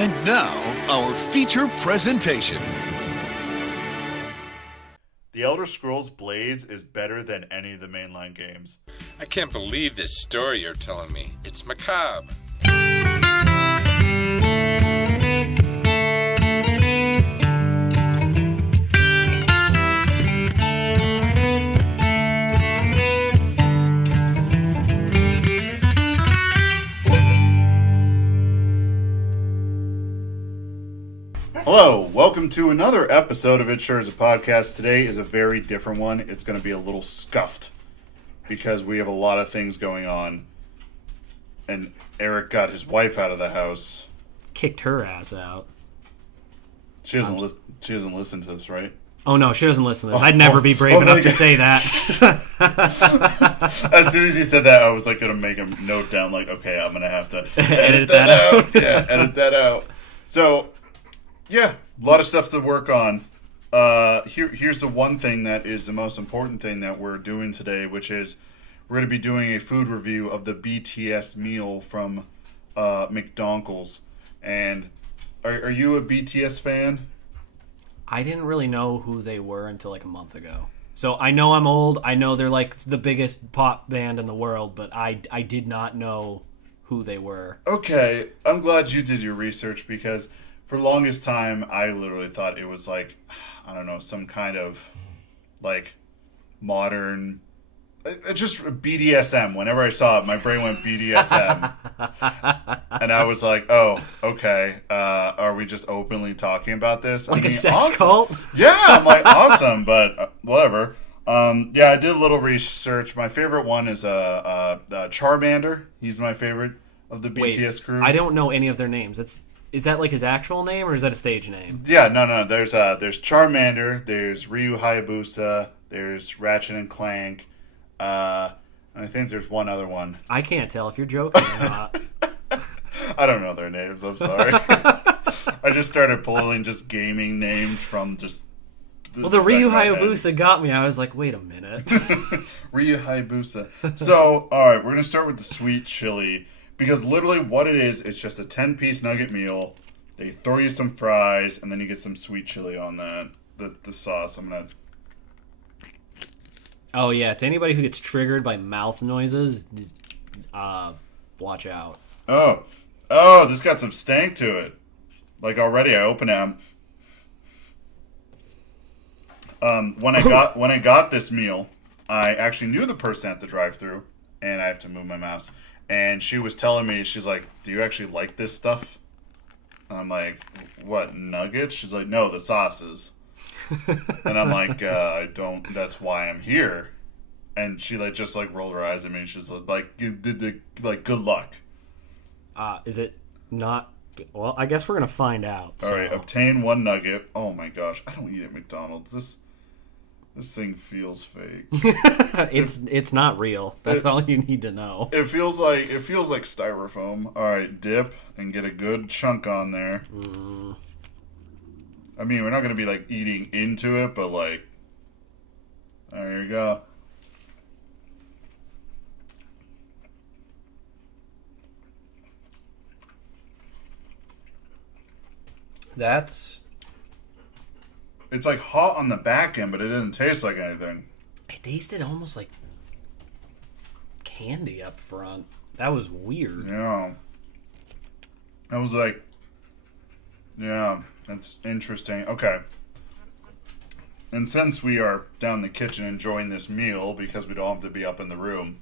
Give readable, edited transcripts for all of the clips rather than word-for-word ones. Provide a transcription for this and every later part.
And now, our feature presentation. The Elder Scrolls Blades is better than any of the mainline games. I can't believe this story you're telling me. It's macabre. Hello, welcome to another episode of It Sure Is a Podcast. Today is a very different one. It's going to be a little scuffed because we have a lot of things going on. And Eric got his wife out of the house. Kicked her ass out. She doesn't listen to this, right? Oh no, she doesn't listen to this. I'd never be brave enough to say that. As soon as he said that, I was like going to make a note down like, okay, I'm going to have to edit that out. Yeah, edit that out. So, yeah, a lot of stuff to work on. Here's the one thing that is the most important thing that we're doing today, which is we're going to be doing a food review of the BTS meal from McDonald's. And are you a BTS fan? I didn't really know who they were until like a month ago. So I know I'm old. I know they're like the biggest pop band in the world, but I did not know who they were. Okay, I'm glad you did your research because for the longest time, I literally thought it was like, I don't know, some kind of like modern, just BDSM. Whenever I saw it, my brain went BDSM. And I was like, oh, okay. Are we just openly talking about this? Like a sex cult? Yeah, I'm like, awesome, but whatever. Yeah, I did a little research. My favorite one is Charmander. He's my favorite of the BTS crew. I don't know any of their names. Is that like his actual name or is that a stage name? Yeah, no. There's Charmander. There's Ryu Hayabusa. There's Ratchet and Clank. And I think there's one other one. I can't tell if you're joking or not. I don't know their names. I'm sorry. I just started pulling just gaming names from just. The Ryu Hayabusa got me. I was like, wait a minute. Ryu Hayabusa. So, all right, we're gonna start with the sweet chili. Because literally what it is, it's just a 10-piece nugget meal. They throw you some fries, and then you get some sweet chili on that. The sauce. I'm going to... Oh, yeah. To anybody who gets triggered by mouth noises, watch out. Oh, this got some stank to it. Like already, I open it. When I got this meal, I actually knew the person at the drive-thru, and I have to move my mouse. And she was telling me, she's like, do you actually like this stuff? And I'm like, what, nuggets? She's like, no, the sauces. And I'm like, I don't, that's why I'm here. And she just rolled her eyes at me. She's like, good luck. Is it not? Well, I guess we're going to find out. All right, obtain one nugget. Oh my gosh, I don't eat at McDonald's. This thing feels fake. It's not real. That's all you need to know. It feels like styrofoam. All right, dip and get a good chunk on there. I mean, we're not going to be eating into it, but there you go. It's hot on the back end, but it doesn't taste like anything. It tasted almost like candy up front. That was weird. Yeah. I was yeah, that's interesting. Okay. And since we are down in the kitchen enjoying this meal, because we don't have to be up in the room,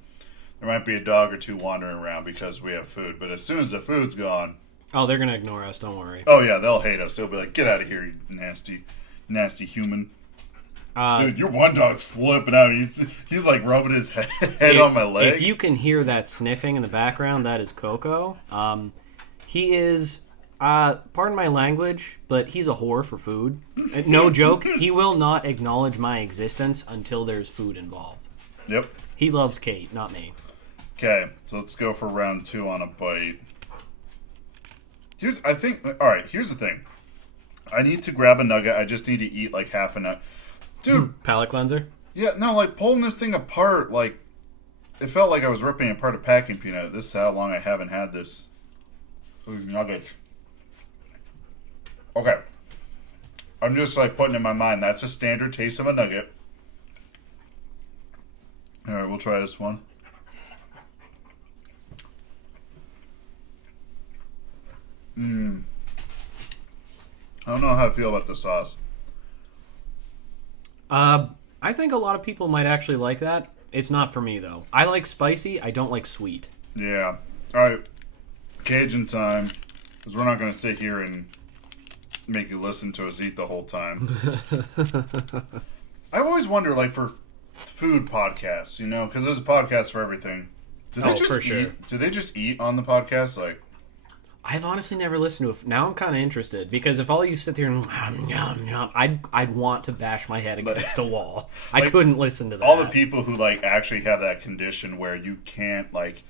there might be a dog or two wandering around because we have food. But as soon as the food's gone... Oh, they're going to ignore us. Don't worry. Oh, yeah, they'll hate us. They'll be like, get out of here, you nasty human. Dude, your one dog's flipping out. He's rubbing his head on my leg. If you can hear that sniffing in the background, that is Coco. He is, pardon my language, but he's a whore for food. No joke. He will not acknowledge my existence until there's food involved. Yep. He loves Kate, not me. Okay, so let's go for round 2 on a bite. Here's the thing. I need to grab a nugget. I just need to eat half a nugget. Dude. Palate cleanser? Yeah, no, pulling this thing apart, it felt like I was ripping apart a packing peanut. This is how long I haven't had this. These nuggets. Okay. I'm just like putting in my mind that's a standard taste of a nugget. All right, we'll try this one. I don't know how I feel about the sauce. I think a lot of people might actually like that. It's not for me though. I like spicy. I don't like sweet. Yeah. All right. Cajun time, because we're not going to sit here and make you listen to us eat the whole time. I always wonder, like, for food podcasts, you know, because there's a podcast for everything. Do they just for eat? sure. Do they just eat on the podcast? Like, I've honestly never listened to it. Now I'm kind of interested because if all you sit there and I'd want to bash my head against a wall. I couldn't listen to that. all the people who like actually have that condition where you can't like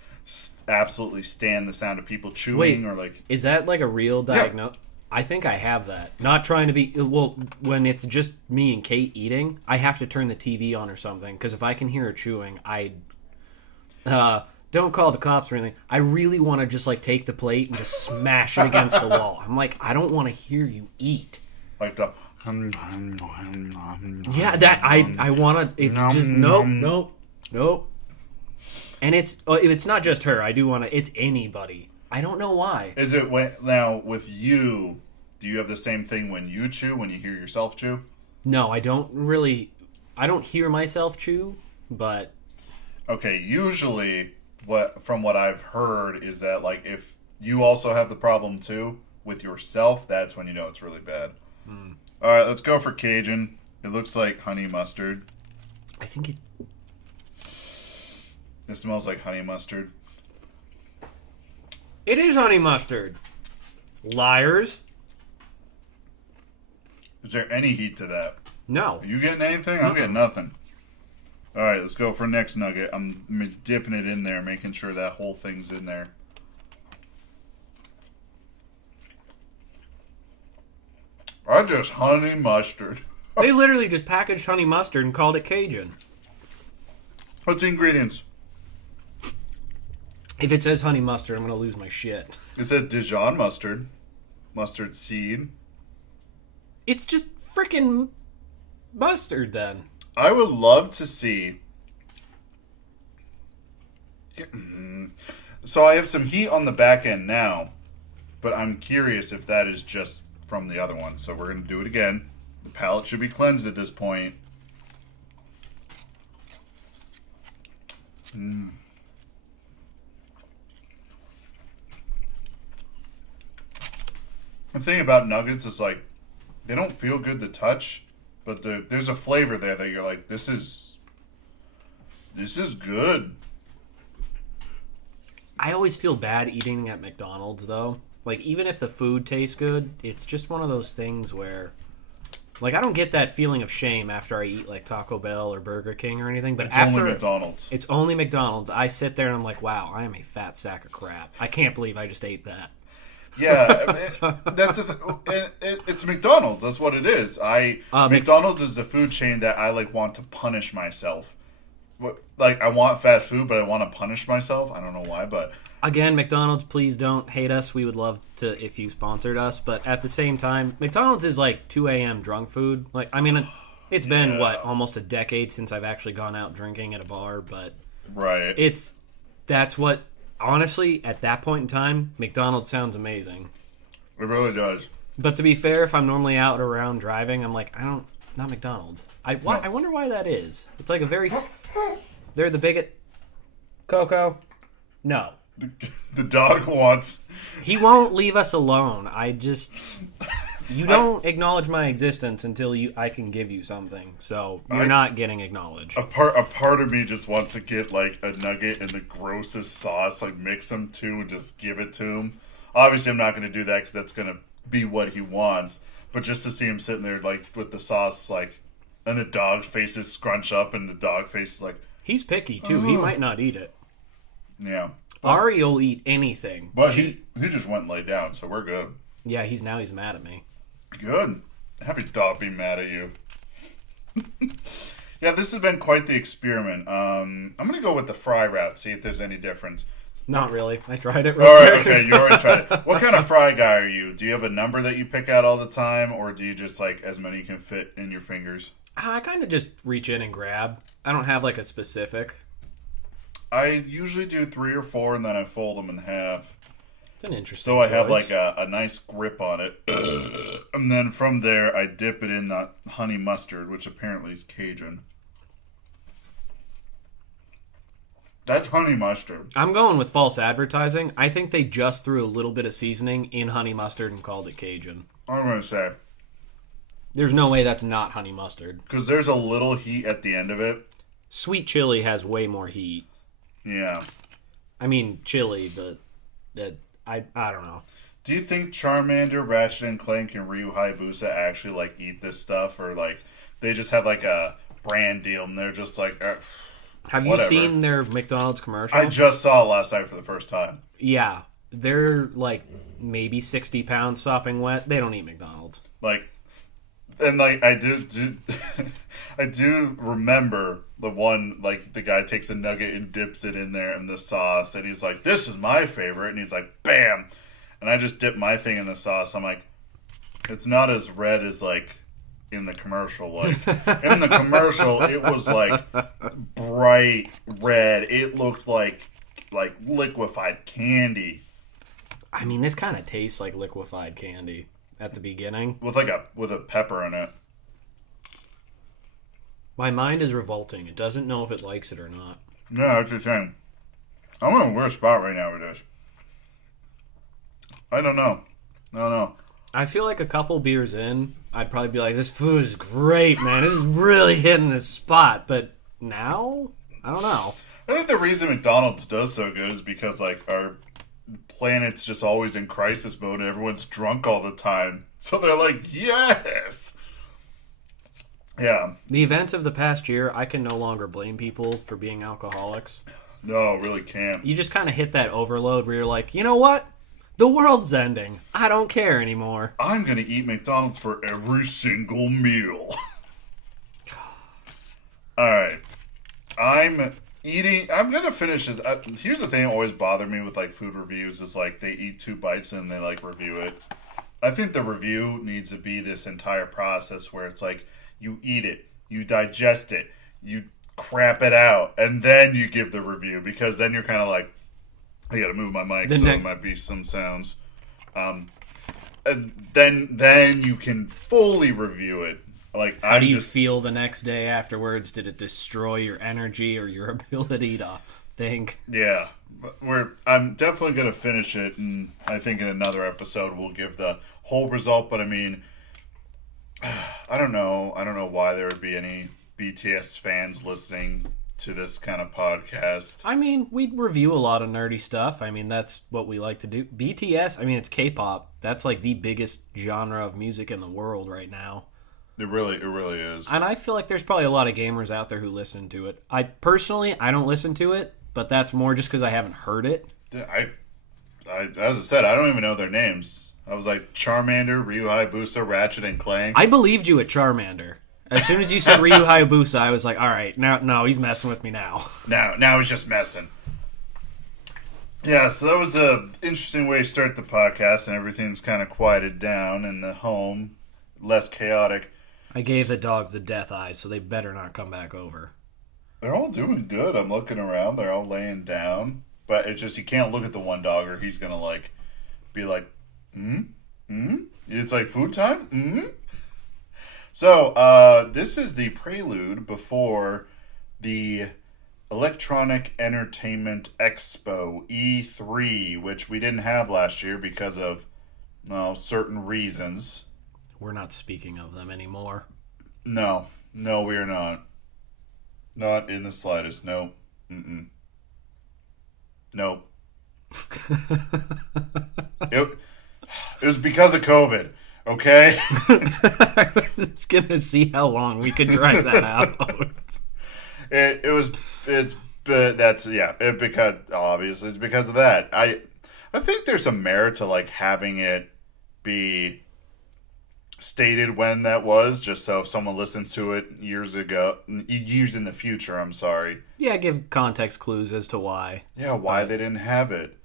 absolutely stand the sound of people chewing or like. Is that like a real diagnosis? I think I have that. Not trying to be when it's just me and Kate eating, I have to turn the TV on or something because if I can hear her chewing, don't call the cops or anything. I really want to just like take the plate and just smash it against the wall. I'm like, I don't want to hear you eat. Like the. Yeah, that I want to. It's just nope. And it's if it's not just her. I do want to. It's anybody. I don't know why. Is it now with you? Do you have the same thing when you chew? When you hear yourself chew? No, I don't really. I don't hear myself chew, but Okay, usually from what I've heard is that like if you also have the problem too with yourself, that's when you know it's really bad. All right, let's go for Cajun. It looks like honey mustard. I think It smells like honey mustard. it is honey mustard. Liars. Is there any heat to that? No. Are you getting anything? I'm getting nothing. All right, let's go for next nugget. I'm dipping it in there, making sure that whole thing's in there. I just honey mustard. They literally just packaged honey mustard and called it Cajun. What's the ingredients? If it says honey mustard, I'm going to lose my shit. It says Dijon mustard, mustard seed. It's just freaking mustard then. I would love to see. So I have some heat on the back end now, but I'm curious if that is just from the other one. So we're going to do it again. The palate should be cleansed at this point. The thing about nuggets is like they don't feel good to touch, but there's a flavor there that you're like, this is good. I always feel bad eating at McDonald's though. Like even if the food tastes good, it's just one of those things where like I don't get that feeling of shame after I eat like Taco Bell or Burger King or anything, but It's after only McDonald's. It's only McDonald's. I sit there and I'm like, wow, I am a fat sack of crap. I can't believe I just ate that. Yeah, it's McDonald's. That's what it is. McDonald's is the food chain that I like want to punish myself. Like I want fast food, but I want to punish myself. I don't know why, but Again, McDonald's, please don't hate us. We would love to if you sponsored us, but at the same time, McDonald's is like 2 a.m. drunk food. Like I mean, it's been almost a decade since I've actually gone out drinking at a bar, but right. That's what. Honestly, at that point in time, McDonald's sounds amazing. It really does. But to be fair, if I'm normally out or around driving, I'm like, not McDonald's. I wonder why that is. It's like a very... They're the bigot... Coco? No. The dog wants... He won't leave us alone. You don't acknowledge my existence until I can give you something. So you're not getting acknowledged. A part of me just wants to get like a nugget in the grossest sauce, like mix them two and just give it to him. Obviously, I'm not going to do that because that's going to be what he wants. But just to see him sitting there like with the sauce, like, and the dog's face is scrunched up, and the dog face is like. He's picky too. He might not eat it. Yeah. Ari will eat anything. But he just went and laid down, so we're good. Yeah, he's mad at me. Good. Have your dog be mad at you. Yeah, this has been quite the experiment. I'm going to go with the fry route, see if there's any difference. Not really. I tried it. All right, okay, you already tried it. What kind of fry guy are you? Do you have a number that you pick out all the time, or do you just like as many can fit in your fingers? I kind of just reach in and grab. I don't have like a specific. I usually do 3 or 4, and then I fold them in half. It's an interesting So I have choice. like a nice grip on it. And then from there, I dip it in the honey mustard, which apparently is Cajun. That's honey mustard. I'm going with false advertising. I think they just threw a little bit of seasoning in honey mustard and called it Cajun. I'm going to say. There's no way that's not honey mustard. Because there's a little heat at the end of it. Sweet chili has way more heat. Yeah. I mean, chili, but I don't know. Do you think Charmander, Ratchet and Clank, and Ryu Hayabusa actually like eat this stuff, or like they just have like a brand deal and they're just like, Have you whatever. seen their McDonald's commercial? I just saw it last night for the first time. Yeah, they're like maybe 60 pounds sopping wet. They don't eat McDonald's. Like, and like I do I do remember the one, like the guy takes a nugget and dips it in there in the sauce, and he's like, "This is my favorite," and he's like, "Bam!" And I just dip my thing in the sauce. I'm like, it's not as red as like in the commercial. Like in the commercial, it was like bright red. It looked like liquefied candy I mean, this kind of tastes like liquefied candy at the beginning. with a pepper in it. My mind is revolting. It doesn't know if it likes it or not. No, that's the thing. I'm in a weird spot right now with this. I don't know. I feel like a couple beers in, I'd probably be like, this food is great, man. This is really hitting this spot. But now, I don't know. I think the reason McDonald's does so good is because like our planet's just always in crisis mode and everyone's drunk all the time. So they're like, yes. Yeah. The events of the past year, I can no longer blame people for being alcoholics. No, really can't. You just kind of hit that overload where you're like, you know what? The world's ending. I don't care anymore. I'm going to eat McDonald's for every single meal. All right. I'm going to finish this. Here's the thing that always bothered me with like food reviews is like they eat 2 bites and they like review it. I think the review needs to be this entire process where it's like you eat it, you digest it, you crap it out, and then you give the review, because then you're kind of like, I gotta move my mic, so there might be some sounds. And then you can fully review it. Like, how do you feel the next day afterwards? Did it destroy your energy or your ability to think? Yeah, I'm definitely gonna finish it, and I think in another episode we'll give the whole result. But I mean, I don't know why there would be any BTS fans listening to this kind of podcast. I mean, we review a lot of nerdy stuff. I mean, that's what we like to do. BTS, I mean, it's K-pop. That's like the biggest genre of music in the world right now. It really is. And I feel like there's probably a lot of gamers out there who listen to it. I don't listen to it, but that's more just because I haven't heard it. I as I said, I don't even know their names. I was like Charmander, Ryu Hayabusa, Ratchet and Clank. I believed you at Charmander. As soon as you said Ryu Hayabusa, I was like, all right, no, he's messing with me now. Now he's just messing. Yeah, so that was a interesting way to start the podcast, and everything's kind of quieted down in the home, less chaotic. I gave the dogs the death eyes, so they better not come back over. They're all doing good. I'm looking around. They're all laying down. But it's just, you can't look at the one dog or he's going to, like, be like, It's like food time? So, this is the prelude before the Electronic Entertainment Expo, E3, which we didn't have last year because of, certain reasons. We're not speaking of them anymore. No, we are not. Not in the slightest. No. Nope. It was because of COVID, okay? I was gonna see how long we could drag that out. Because obviously it's because of that. I think there's some merit to like having it be stated when that was, just so if someone listens to it years in the future, I'm sorry. Yeah, give context clues as to why. Yeah, why they didn't have it.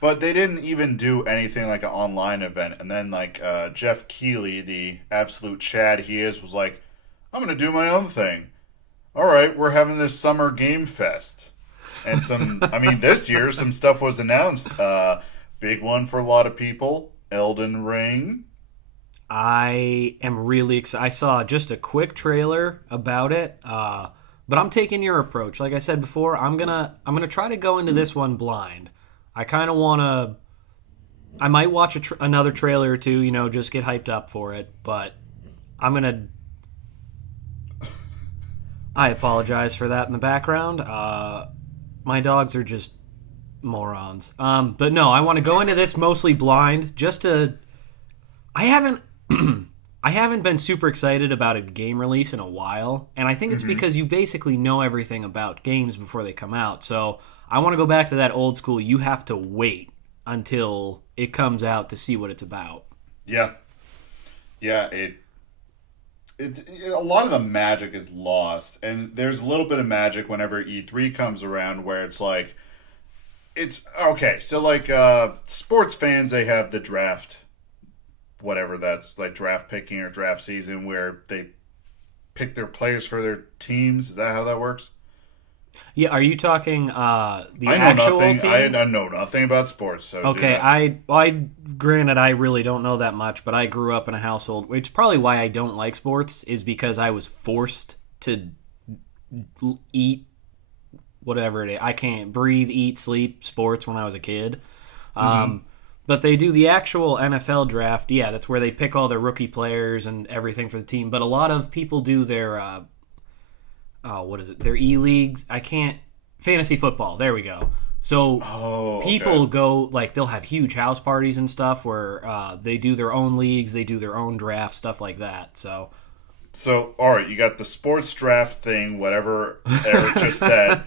But they didn't even do anything like an online event. And then, like, Geoff Keighley, the absolute Chad he is, was like, I'm going to do my own thing. All right, we're having this summer game fest. And this year, some stuff was announced. Big one for a lot of people, Elden Ring. I am really excited. I saw just a quick trailer about it, but I'm taking your approach. Like I said before, I'm gonna try to go into this one blind. I kind of want to. I might watch another trailer or two, just get hyped up for it. But I'm gonna. I apologize for that in the background. My dogs are just morons. But no, I want to go into this mostly blind, just to. I haven't been super excited about a game release in a while, and I think it's because you basically know everything about games before they come out. So I want to go back to that old school. You have to wait until it comes out to see what it's about. Yeah. It a lot of the magic is lost, and there's a little bit of magic whenever E3 comes around, where it's like, it's okay. So like sports fans, they have the draft, whatever that's like, draft picking or draft season, where they pick their players for their teams. Is that how that works? Yeah, are you talking the I know actual nothing. team? I know nothing about sports. So okay, I granted I really don't know that much, but I grew up in a household, which probably why I don't like sports is because I was forced to eat whatever it is. I can't breathe, eat, sleep sports when I was a kid. But they do the actual NFL draft. Yeah, that's where they pick all their rookie players and everything for the team. But a lot of people do their their E-leagues. Fantasy football. There we go. So people go, like, they'll have huge house parties and stuff where they do their own leagues, they do their own drafts, stuff like that. So all right, you got the sports draft thing, whatever Eric just said.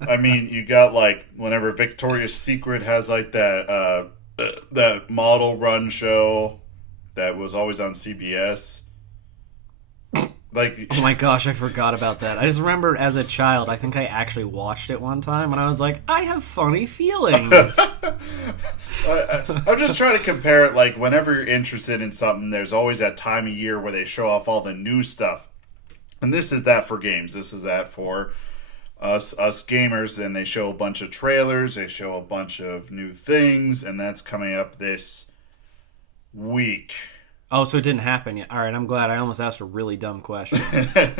I mean, you got, like, whenever Victoria's Secret has, like, that model run show that was always on CBS. Like, oh my gosh, I forgot about that. I just remember as a child, I think I actually watched it one time, and I was like, I have funny feelings. I'm just trying to compare it. Like, whenever you're interested in something, there's always that time of year where they show off all the new stuff. And this is that for games. This is that for us gamers. And they show a bunch of trailers. They show a bunch of new things. And that's coming up this week. Oh, so it didn't happen yet. All right, I'm glad. I almost asked a really dumb question.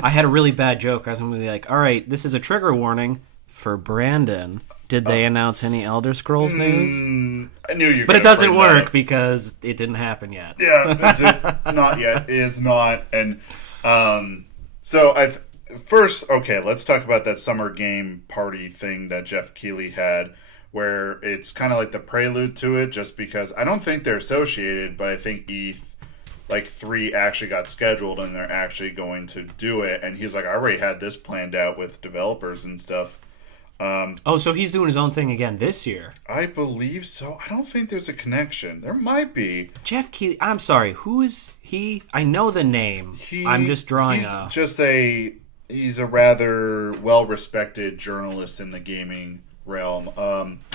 I had a really bad joke. I was going to be like, all right, this is a trigger warning for Brandon. Did they announce any Elder Scrolls news? I knew you were. But it doesn't work because it didn't happen yet. Yeah, not yet. It is not. And so let's talk about that summer game party thing that Geoff Keighley had, where it's kind of like the prelude to it, just because I don't think they're associated, but I think E3 actually got scheduled and they're actually going to do it. And he's like, I already had this planned out with developers and stuff. So he's doing his own thing again this year. I believe so. I don't think there's a connection. There might be. Geoff Keighley. I'm sorry. Who is he? I know the name. I'm just drawing He's a rather well-respected journalist in the gaming realm.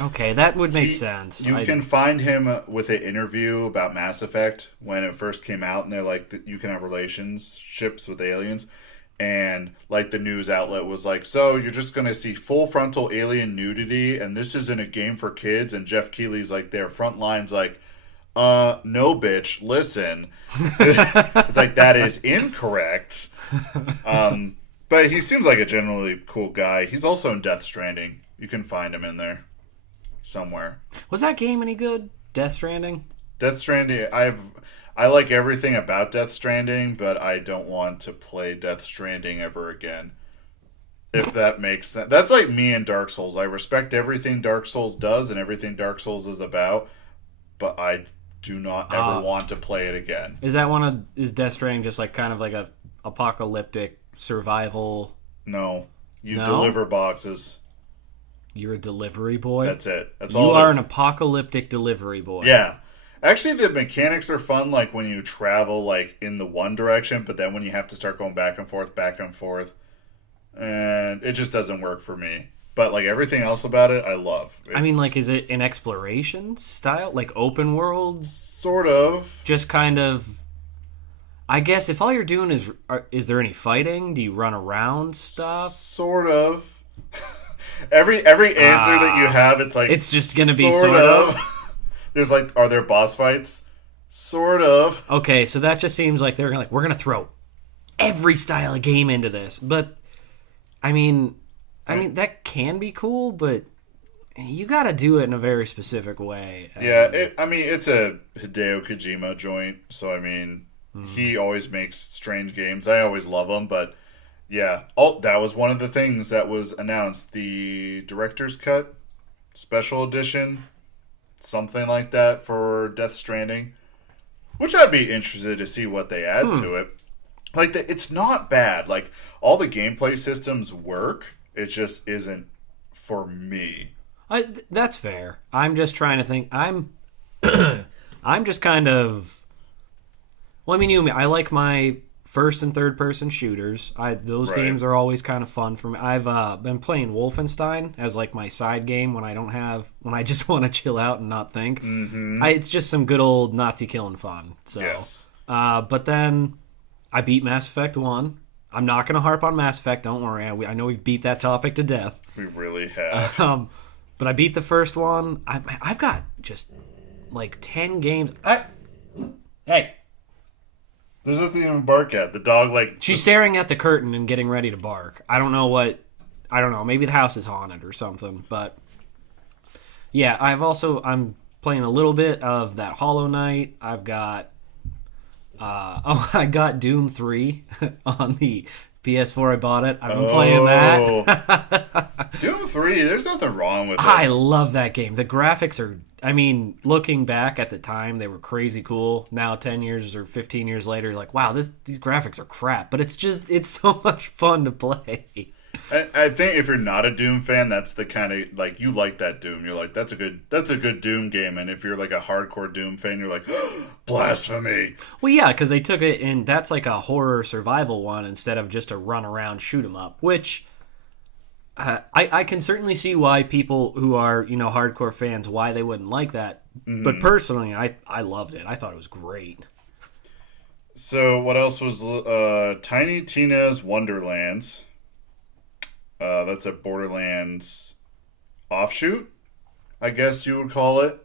Okay, that would make sense. You can find him with an interview about Mass Effect when it first came out, and they're like, you can have relationships with aliens. And, like, the news outlet was like, so you're just going to see full frontal alien nudity, and this isn't a game for kids? And Geoff Keighley's like, their front line's like, no, bitch, listen. It's like, that is incorrect. But he seems like a generally cool guy. He's also in Death Stranding. You can find him in there somewhere. Was that game any good? Death Stranding? Death Stranding, I like everything about Death Stranding, but I don't want to play Death Stranding ever again. If that makes sense. That's like me and Dark Souls. I respect everything Dark Souls does and everything Dark Souls is about, but I do not ever want to play it again. Is Death Stranding just like kind of like a apocalyptic survival? No. You deliver boxes. You're a delivery boy? That's it. That's all. You are an apocalyptic delivery boy. Yeah. Actually, the mechanics are fun, like when you travel like in the one direction, but then when you have to start going back and forth, and it just doesn't work for me. But like everything else about it, I love. I mean, like, is it an exploration style, like open world? Sort of. Just kind of. I guess if all you're doing is there any fighting? Do you run around stuff? Sort of. every answer that you have, it's like it's just gonna be sort of. There's like, are there boss fights? Sort of. Okay, so that just seems like they're like, we're gonna throw every style of game into this, but I mean that can be cool, but you got to do it in a very specific way. Yeah, it's a Hideo Kojima joint, so I mean, he always makes strange games. I always love them, but yeah, that was one of the things that was announced: the director's cut, special edition, something like that for Death Stranding, which I'd be interested to see what they add to it. Like, it's not bad. Like, all the gameplay systems work. It just isn't for me. That's fair. I'm just trying to think. I'm just kind of. Well, I mean, I like my first and third person shooters. Those games are always kind of fun for me. I've been playing Wolfenstein as like my side game when I just want to chill out and not think. Mm-hmm. It's just some good old Nazi killing fun. So, yes. But then I beat Mass Effect 1. I'm not going to harp on Mass Effect. Don't worry. I know we've beat that topic to death. We really have. But I beat the first one. I've got just like 10 games. Hey. There's nothing to bark at. The dog, like... She's staring at the curtain and getting ready to bark. I don't know. Maybe the house is haunted or something. But yeah, I'm playing a little bit of that Hollow Knight. I've got... I got Doom 3 on the PS4. I bought it. I've been playing that. Doom 3, there's nothing wrong with it. I love that game. The graphics are... I mean, looking back at the time, they were crazy cool. Now, 10 years or 15 years later, you're like, wow, these graphics are crap. But it's so much fun to play. I think if you're not a Doom fan, that's the kind of, like, you like that Doom. You're like, that's a good Doom game. And if you're like a hardcore Doom fan, you're like, blasphemy. Well, yeah, because they took it and that's like a horror survival one instead of just a run around shoot 'em up, which I can certainly see why people who are, hardcore fans, why they wouldn't like that. Mm-hmm. But personally, I loved it. I thought it was great. So what else was Tiny Tina's Wonderlands? That's a Borderlands offshoot, I guess you would call it.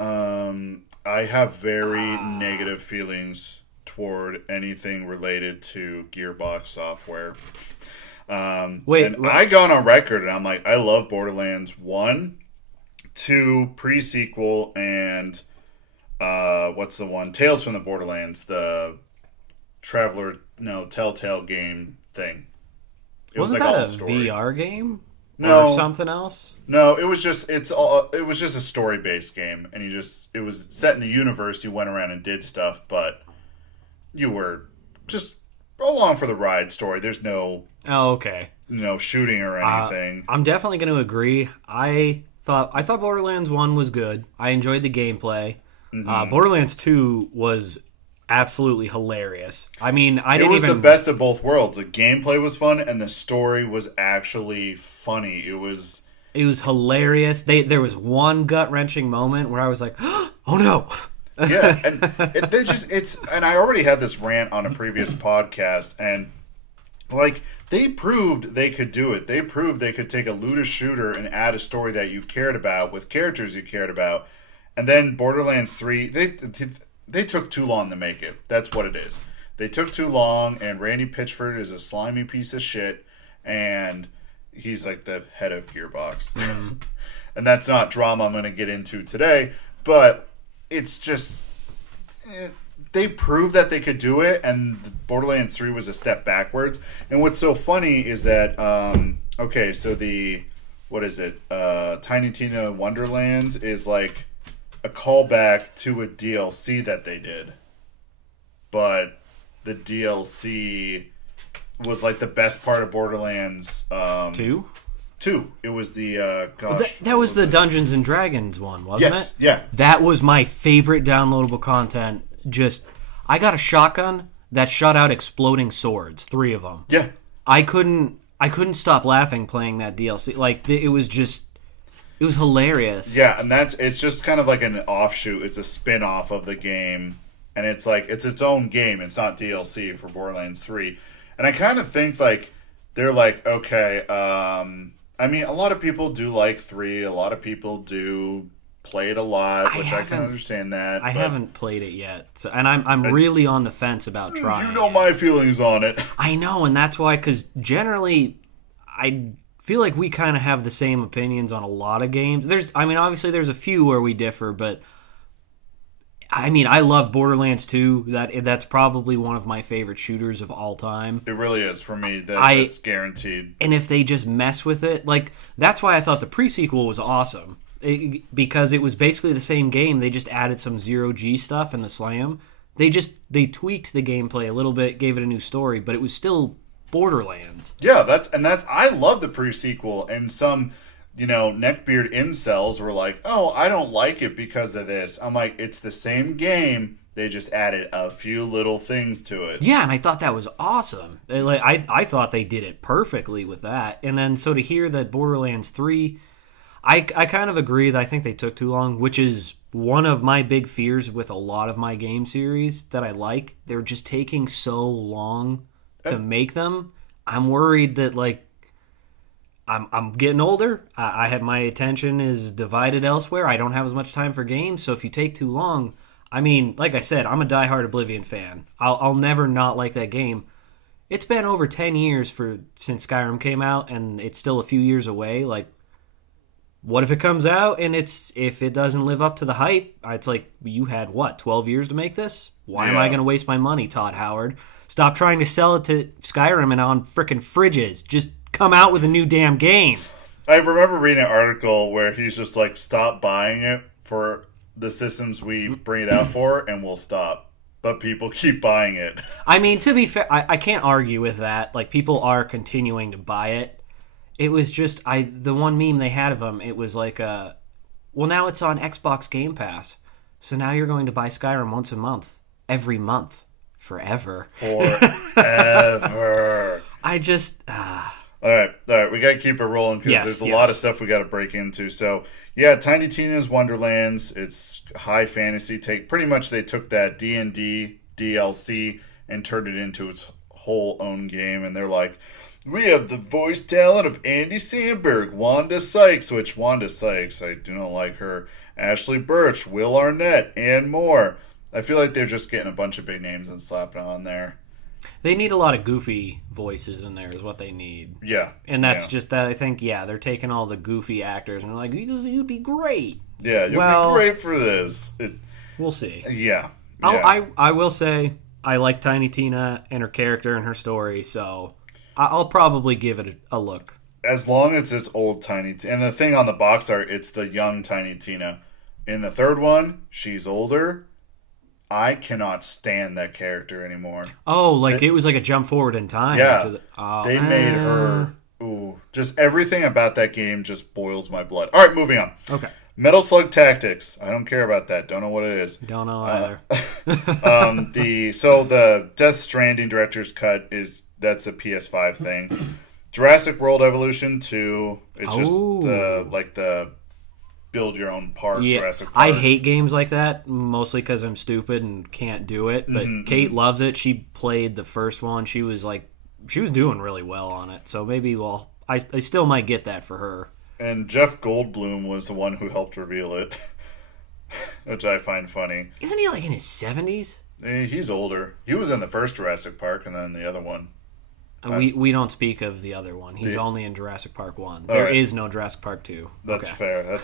I have very negative feelings toward anything related to Gearbox software. I go on record and I'm like, I love Borderlands 1, 2, pre-sequel, and what's the one? Tales from the Borderlands, the Telltale game thing. Wasn't that a VR game? No. Or something else? No, it was just a story-based game, and it was set in the universe. You went around and did stuff, but you were just along for the ride story. There's no shooting or anything. I'm definitely going to agree. I thought Borderlands 1 was good. I enjoyed the gameplay. Mm-hmm. Borderlands 2 was absolutely hilarious. I mean, it was the best of both worlds. The gameplay was fun, and the story was actually funny. It was hilarious. There was one gut-wrenching moment where I was like, "Oh no!" Yeah, and and I already had this rant on a previous podcast, and like they proved they could do it. They proved they could take a looter shooter and add a story that you cared about with characters you cared about, and then Borderlands 3, they took too long to make it. That's what it is. They took too long, and Randy Pitchford is a slimy piece of shit, and he's like the head of Gearbox. Mm-hmm. And that's not drama I'm going to get into today, but it's just... They proved that they could do it, and Borderlands 3 was a step backwards. And what's so funny is that... so the... What is it? Tiny Tina Wonderlands is like a callback to a DLC that they did. But the DLC was like the best part of Borderlands 2? 2. It was the gosh. That was the Dungeons and Dragons one, wasn't Yes, it? yeah. That was my favorite downloadable content. I got a shotgun that shot out exploding swords, 3 of them. Yeah. I couldn't stop laughing playing that DLC. Like it was hilarious. Yeah, and it's just kind of like an offshoot. It's a spin-off of the game, and it's like it's its own game. It's not DLC for Borderlands 3. And I kind of think like they're like, okay, I mean, a lot of people do like 3. A lot of people do play it a lot, which I can understand that. I haven't played it yet, so, and I'm really on the fence about trying. You know my feelings on it. I know, and that's why, because generally, I feel like we kind of have the same opinions on a lot of games. Obviously there's a few where we differ, but I mean, I love Borderlands 2. That's probably one of my favorite shooters of all time. It really is for me. That's guaranteed. And if they just mess with it, like that's why I thought the pre-sequel was awesome. Because it was basically the same game. They just added some zero-G stuff in the slam. They tweaked the gameplay a little bit, gave it a new story, but it was still Borderlands. Yeah, I love the pre-sequel, and some, neckbeard incels were like, "Oh, I don't like it because of this." I'm like, it's the same game. They just added a few little things to it. Yeah, and I thought that was awesome. I thought they did it perfectly with that. And then so to hear that Borderlands 3, I kind of agree that I think they took too long, which is one of my big fears with a lot of my game series that I like. They're just taking so long to make them. I'm worried that I'm getting older. I have my attention is divided elsewhere. I don't have as much time for games. So if you take too long, I mean, like I said, I'm a diehard Oblivion fan. I'll never not like that game. It's been over 10 years since Skyrim came out, and it's still a few years away. Like, what if it comes out and if it doesn't live up to the hype? It's like, you had 12 years to make this? Why am I going to waste my money, Todd Howard? Stop trying to sell it to Skyrim and on frickin' fridges. Just come out with a new damn game. I remember reading an article where he's just like, stop buying it for the systems we bring it out for, and we'll stop. But people keep buying it. I mean, to be fair, I can't argue with that. Like, people are continuing to buy it. It was just, the one meme they had of him, it was like, well, now it's on Xbox Game Pass. So now you're going to buy Skyrim once a month. Every month. Forever. Forever. I just... All right. We got to keep it rolling because there's a lot of stuff we got to break into. So, yeah, Tiny Tina's Wonderlands. It's high fantasy take. Pretty much they took that D&D DLC and turned it into its whole own game. And they're like, we have the voice talent of Andy Samberg, Wanda Sykes, which Wanda Sykes, I do not like her, Ashley Birch, Will Arnett, and more. I feel like they're just getting a bunch of big names and slapping on there. They need a lot of goofy voices in there is what they need. Yeah. And that's just that. I think, they're taking all the goofy actors and they're like, you'd be great. Yeah, you'll be great for this. We'll see. Yeah. I will say I like Tiny Tina and her character and her story, so I'll probably give it a look. As long as it's old Tiny Tina. And the thing on the box art, it's the young Tiny Tina. In the third one, she's older. I cannot stand that character anymore. Oh, it was like a jump forward in time. Yeah. They made her... Ooh. Just everything about that game just boils my blood. All right, moving on. Okay. Metal Slug Tactics. I don't care about that. Don't know what it is. Don't know either. The Death Stranding director's cut that's a PS5 thing. Jurassic World Evolution 2. It's just the build your own park, Jurassic Park. I hate games like that, mostly because I'm stupid and can't do it. But Kate loves it. She played the first one. She was doing really well on it. So maybe, I still might get that for her. And Jeff Goldblum was the one who helped reveal it, which I find funny. Isn't he in his 70s? He's older. He was in the first Jurassic Park and then the other one. We don't speak of the other one. He's only in Jurassic Park 1. There is no Jurassic Park 2. That's fair.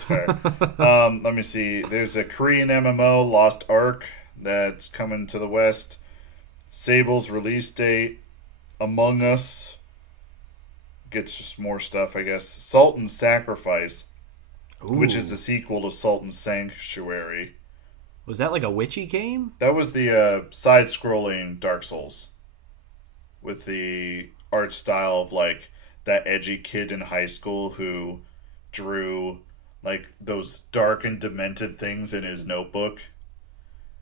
Let me see. There's a Korean MMO, Lost Ark, that's coming to the West. Sable's release date. Among Us. Gets just more stuff, I guess. Salt and Sacrifice, which is the sequel to Salt and Sanctuary. Was that like a witchy game? That was the side-scrolling Dark Souls. With the art style of that edgy kid in high school who drew like those dark and demented things in his notebook.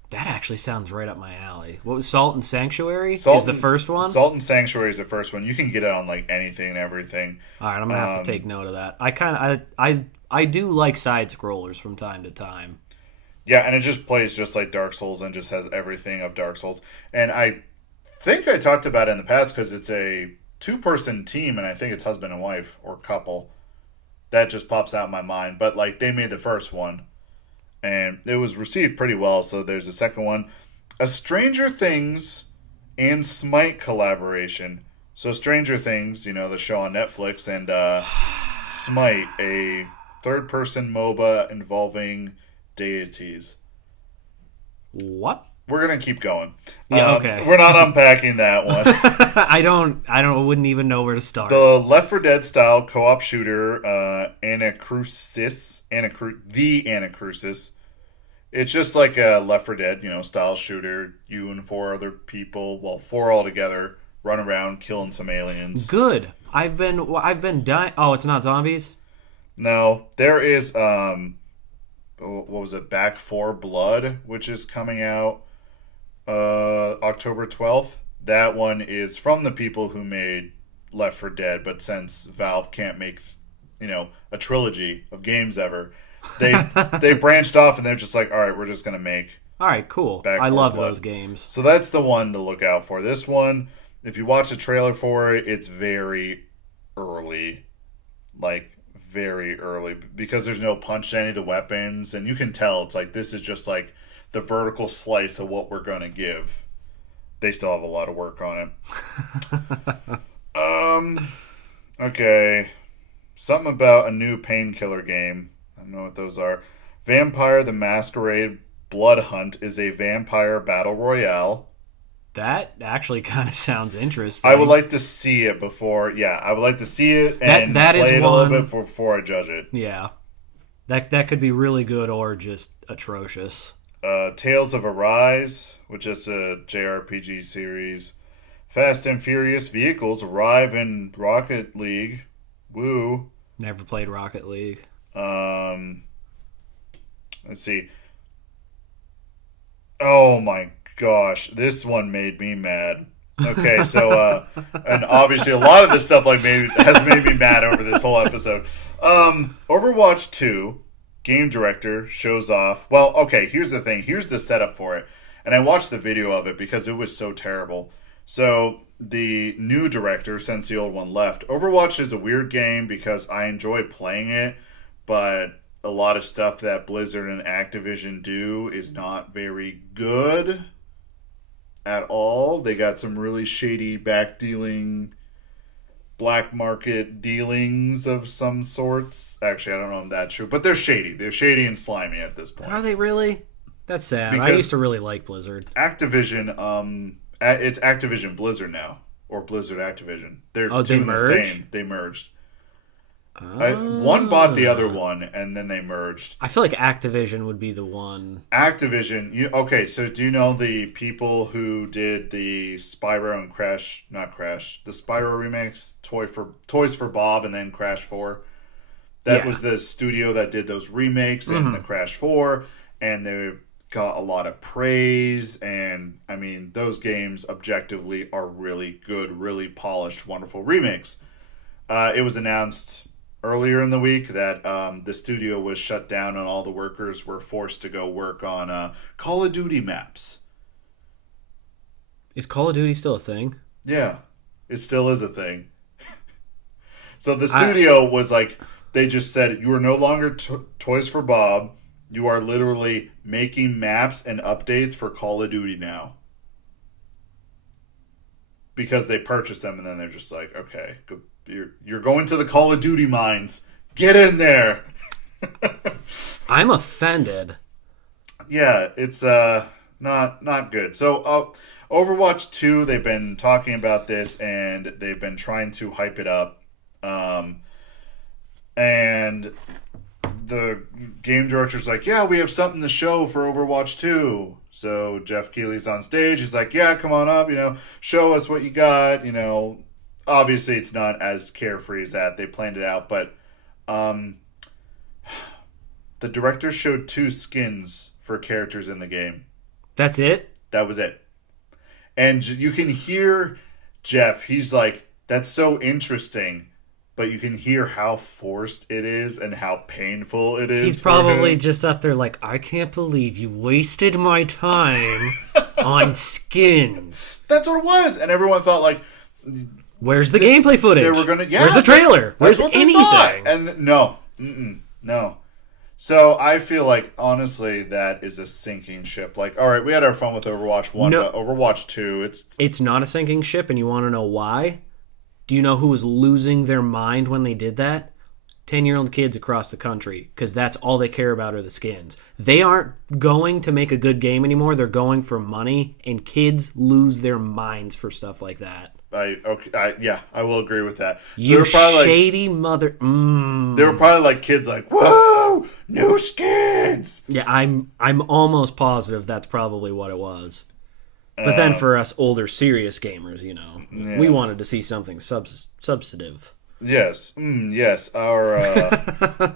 That actually sounds right up my alley. What was Salt and Sanctuary? Is the first one? Salt and Sanctuary is the first one. You can get it on like anything and everything. All right, I'm gonna have to take note of that. I do like side scrollers from time to time. Yeah, and it just plays just like Dark Souls and just has everything of Dark Souls. And I think I talked about it in the past because it's a 2-person team, and I think it's husband and wife or couple. That just pops out in my mind. But like they made the first one. And it was received pretty well, so there's a second one. A Stranger Things and Smite collaboration. So Stranger Things, the show on Netflix, and Smite, a third-person MOBA involving deities. What? We're going to keep going. Yeah, okay. We're not unpacking that one. I wouldn't even know where to start. The Left 4 Dead style co-op shooter, Anacrusis. It's just like a Left 4 Dead, style shooter. You and 4 other people, 4 all together, run around killing some aliens. Good. I've been dying. Oh, it's not zombies? No, there is what was it? Back 4 Blood, which is coming out October 12th. That one is from the people who made Left 4 Dead, but since Valve can't make a trilogy of games ever, they branched off and they're just like, all right, we're just gonna make. All right, cool. I love those games. So that's the one to look out for. This one, if you watch a trailer for it, it's very early, like very early, because there's no punch to any of the weapons, and you can tell it's like this is just like the vertical slice of what we're gonna give. They still have a lot of work on it. Okay. Something about a new painkiller game. I don't know what those are. Vampire the Masquerade Blood Hunt is a vampire battle royale. That actually kind of sounds interesting. I would like to see it before. Yeah, I would like to see it and that play is it one, a little bit before I judge it. Yeah. That could be really good or just atrocious. Tales of Arise, which is a JRPG series. Fast and Furious Vehicles arrive in Rocket League. Woo. Never played Rocket League. Let's see. Oh my gosh, this one made me mad. Okay, so and obviously a lot of this stuff has made me mad over this whole episode. Overwatch 2 game director shows off. Well, okay, here's the thing. Here's the setup for it. And I watched the video of it because it was so terrible. So the new director, since the old one left, Overwatch is a weird game because I enjoy playing it, but a lot of stuff that Blizzard and Activision do is not very good at all. They got some really shady backdealing, black market dealings of some sorts. Actually, I don't know if that's true, but they're shady. They're shady and slimy at this point. Are they really? That's sad. Because I used to really like Blizzard. Activision, it's Activision Blizzard now, or Blizzard Activision. They're doing the same. They merged. One bought the other one, and then they merged. I feel like Activision would be the one. Activision. Okay, so do you know the people who did the Spyro and the Spyro remakes, Toys for Bob, and then Crash 4? That was the studio that did those remakes and the Crash 4, and they got a lot of praise, and I mean, those games objectively are really good, really polished, wonderful remakes. It was announced earlier in the week that the studio was shut down and all the workers were forced to go work on Call of Duty maps. Is Call of Duty still a thing? Yeah, it still is a thing. So the studio was like, they just said, you are no longer Toys for Bob. You are literally making maps and updates for Call of Duty now. Because they purchased them and then they're just like, okay, you're going to the Call of Duty mines. Get in there. I'm offended. Yeah, it's not good. So Overwatch 2, they've been talking about this and they've been trying to hype it up. And the game director's like, yeah, we have something to show for Overwatch 2. So Geoff Keighley's on stage. He's like, yeah, come on up, show us what you got, obviously it's not as carefree as that. They planned it out, but the director showed 2 skins for characters in the game. That's it? That was it. And you can hear Geoff, he's like, that's so interesting, but you can hear how forced it is and how painful it is. He's probably just up there like, I can't believe you wasted my time on skins. That's what it was. And everyone thought like, where's the gameplay footage? They were gonna, yeah, where's the trailer? Where's what they anything? thought. And no. No. So I feel like, honestly, that is a sinking ship. Like, all right, we had our fun with Overwatch 1, but Overwatch 2, It's not a sinking ship, and you want to know why? Do you know who was losing their mind when they did that? 10-year-old kids across the country, because that's all they care about are the skins. They aren't going to make a good game anymore. They're going for money, and kids lose their minds for stuff like that. I will agree with that. So You shady mother... They were probably like kids like, whoa, new skins! Yeah, I'm almost positive that's probably what it was. But then for us older, serious gamers, we wanted to see something substantive. Yes, yes. Our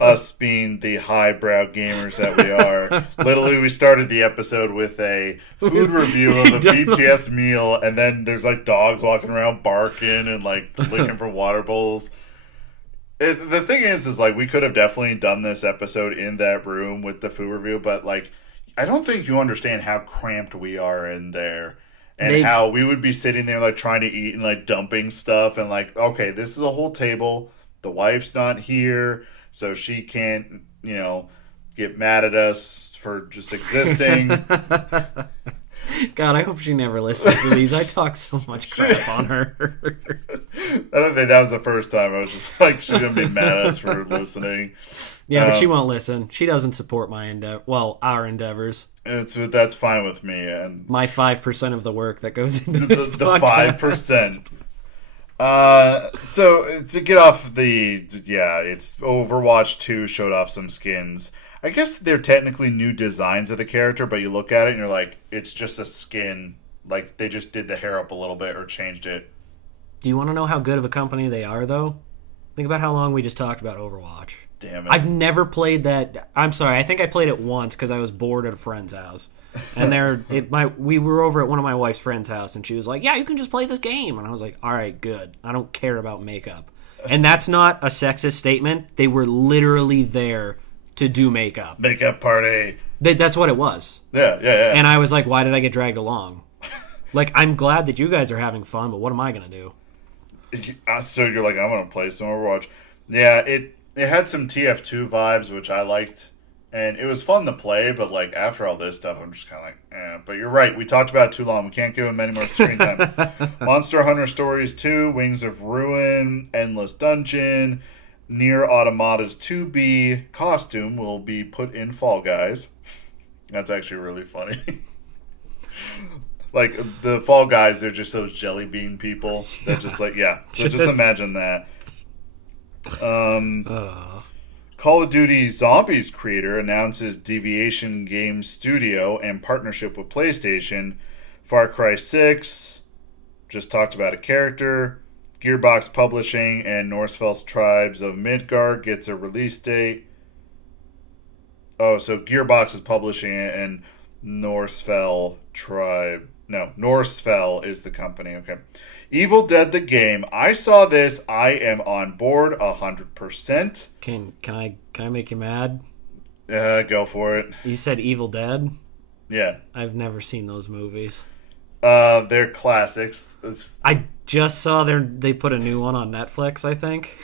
us being the highbrow gamers that we are. Literally, we started the episode with a food review of a BTS meal, and then there's like dogs walking around barking and like licking from water bowls. The thing is like we could have definitely done this episode in that room with the food review, but like I don't think you understand how cramped we are in there. And how we would be sitting there, like, trying to eat and, like, dumping stuff. And, like, okay, this is a whole table. The wife's not here. So she can't, get mad at us for just existing. God, I hope she never listens to these. I talk so much crap on her. I don't think that was the first time. I was just like, she's going to be mad at us for listening. Yeah, but she won't listen. She doesn't support our endeavors. That's fine with me. And my 5% of the work that goes into this the 5%. So to get off it's Overwatch 2 showed off some skins. I guess they're technically new designs of the character, but you look at it and you're like, it's just a skin. Like they just did the hair up a little bit or changed it. Do you want to know how good of a company they are, though? Think about how long we just talked about Overwatch. Damn it. I've never played that. I'm sorry. I think I played it once because I was bored at a friend's house. And we were over at one of my wife's friend's house, and she was like, yeah, you can just play this game. And I was like, all right, good. I don't care about makeup. And that's not a sexist statement. They were literally there to do makeup. Makeup party. That's what it was. Yeah. And I was like, why did I get dragged along? Like, I'm glad that you guys are having fun, but what am I going to do? So you're like, I'm going to play some Overwatch. Yeah, it had some TF2 vibes, which I liked, and it was fun to play, but like after all this stuff, I'm just kind of like, eh. But you're right, we talked about it too long. We can't give him any more screen time. Monster Hunter Stories 2, Wings of Ruin, Endless Dungeon, Nier Automata's 2B costume will be put in Fall Guys. That's actually really funny. Like, the Fall Guys, they're just those jelly bean people that just like, yeah. So just imagine that. Call of Duty Zombies creator announces Deviation Games Studio and partnership with PlayStation. Far Cry 6, just talked about a character. Gearbox Publishing and Norsefeld's Tribes of Midgard gets a release date. Oh, so Gearbox is publishing it and Norsefell is the company. Okay. Evil Dead the game. I saw this. I am on board 100%. Can I make you mad? Go for it. You said Evil Dead? Yeah. I've never seen those movies. They're classics. I just saw they put a new one on Netflix, I think.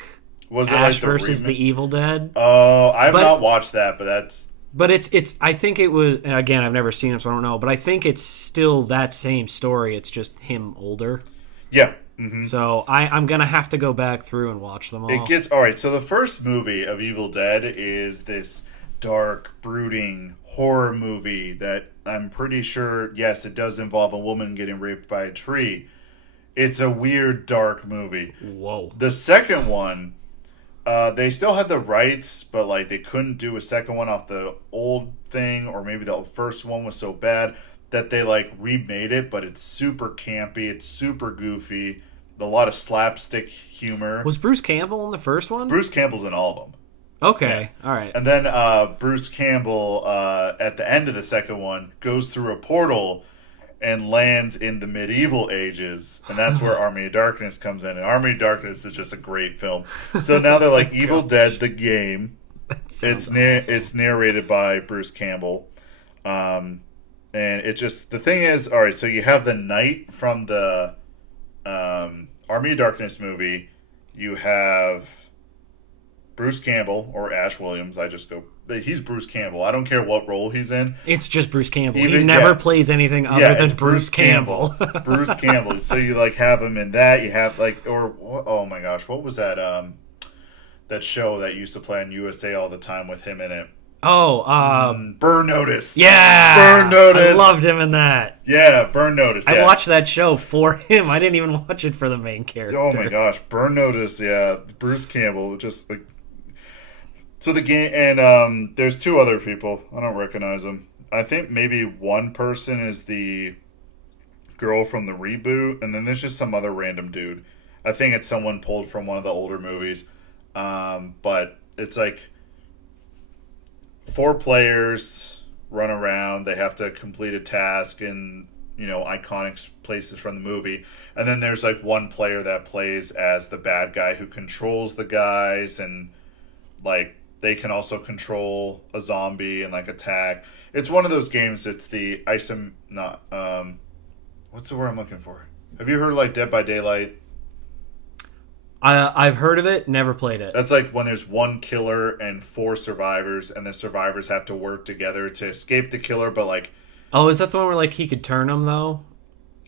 Was it Ash like the versus remake? the Evil Dead? Oh, I have not watched that, but that's... But it's. I think it was. Again, I've never seen it, so I don't know. But I think it's still that same story. It's just him older. Yeah. Mm-hmm. So I'm gonna have to go back through and watch them all. It gets all right. So the first movie of Evil Dead is this dark, brooding horror movie that I'm pretty sure. Yes, it does involve a woman getting raped by a tree. It's a weird, dark movie. Whoa. The second one. They still had the rights, but like they couldn't do a second one off the old thing, or maybe the first one was so bad that they like remade it, but it's super campy, it's super goofy. a lot of slapstick humor. Was Bruce Campbell in the first one? Bruce Campbell's in all of them. Okay, all right. And then Bruce Campbell, at the end of the second one, goes through a portal and lands in the medieval ages. And that's where Army of Darkness comes in. And Army of Darkness is just a great film. So now they're like Evil Dead, the game. It's narrated by Bruce Campbell. And it just... The thing is, all right, so you have the knight from the Army of Darkness movie. You have Bruce Campbell, or Ash Williams. He's Bruce Campbell. I don't care what role he's in. It's just Bruce Campbell. He never plays anything other than Bruce Campbell. Bruce Campbell. So you like have him in that. You have oh my gosh, what was that? That show that used to play on USA all the time with him in it. Burn Notice. Yeah, Burn Notice. I loved him in that. Yeah, Burn Notice. Yeah. I watched that show for him. I didn't even watch it for the main character. Oh my gosh, Burn Notice. Yeah, Bruce Campbell. Just like. So the game, and there's two other people. I don't recognize them. I think maybe one person is the girl from the reboot, and then there's just some other random dude. I think it's someone pulled from one of the older movies. But it's like 4 players run around. They have to complete a task in, iconic places from the movie. And then there's like one player that plays as the bad guy who controls the guys, and like they can also control a zombie and like attack. It's one of those games. It's the what's the word I'm looking for? Have you heard of like Dead by Daylight? I've heard of it, never played it. That's like when there's one killer and 4 survivors, and the survivors have to work together to escape the killer, but like... Oh, is that the one where like he could turn them though?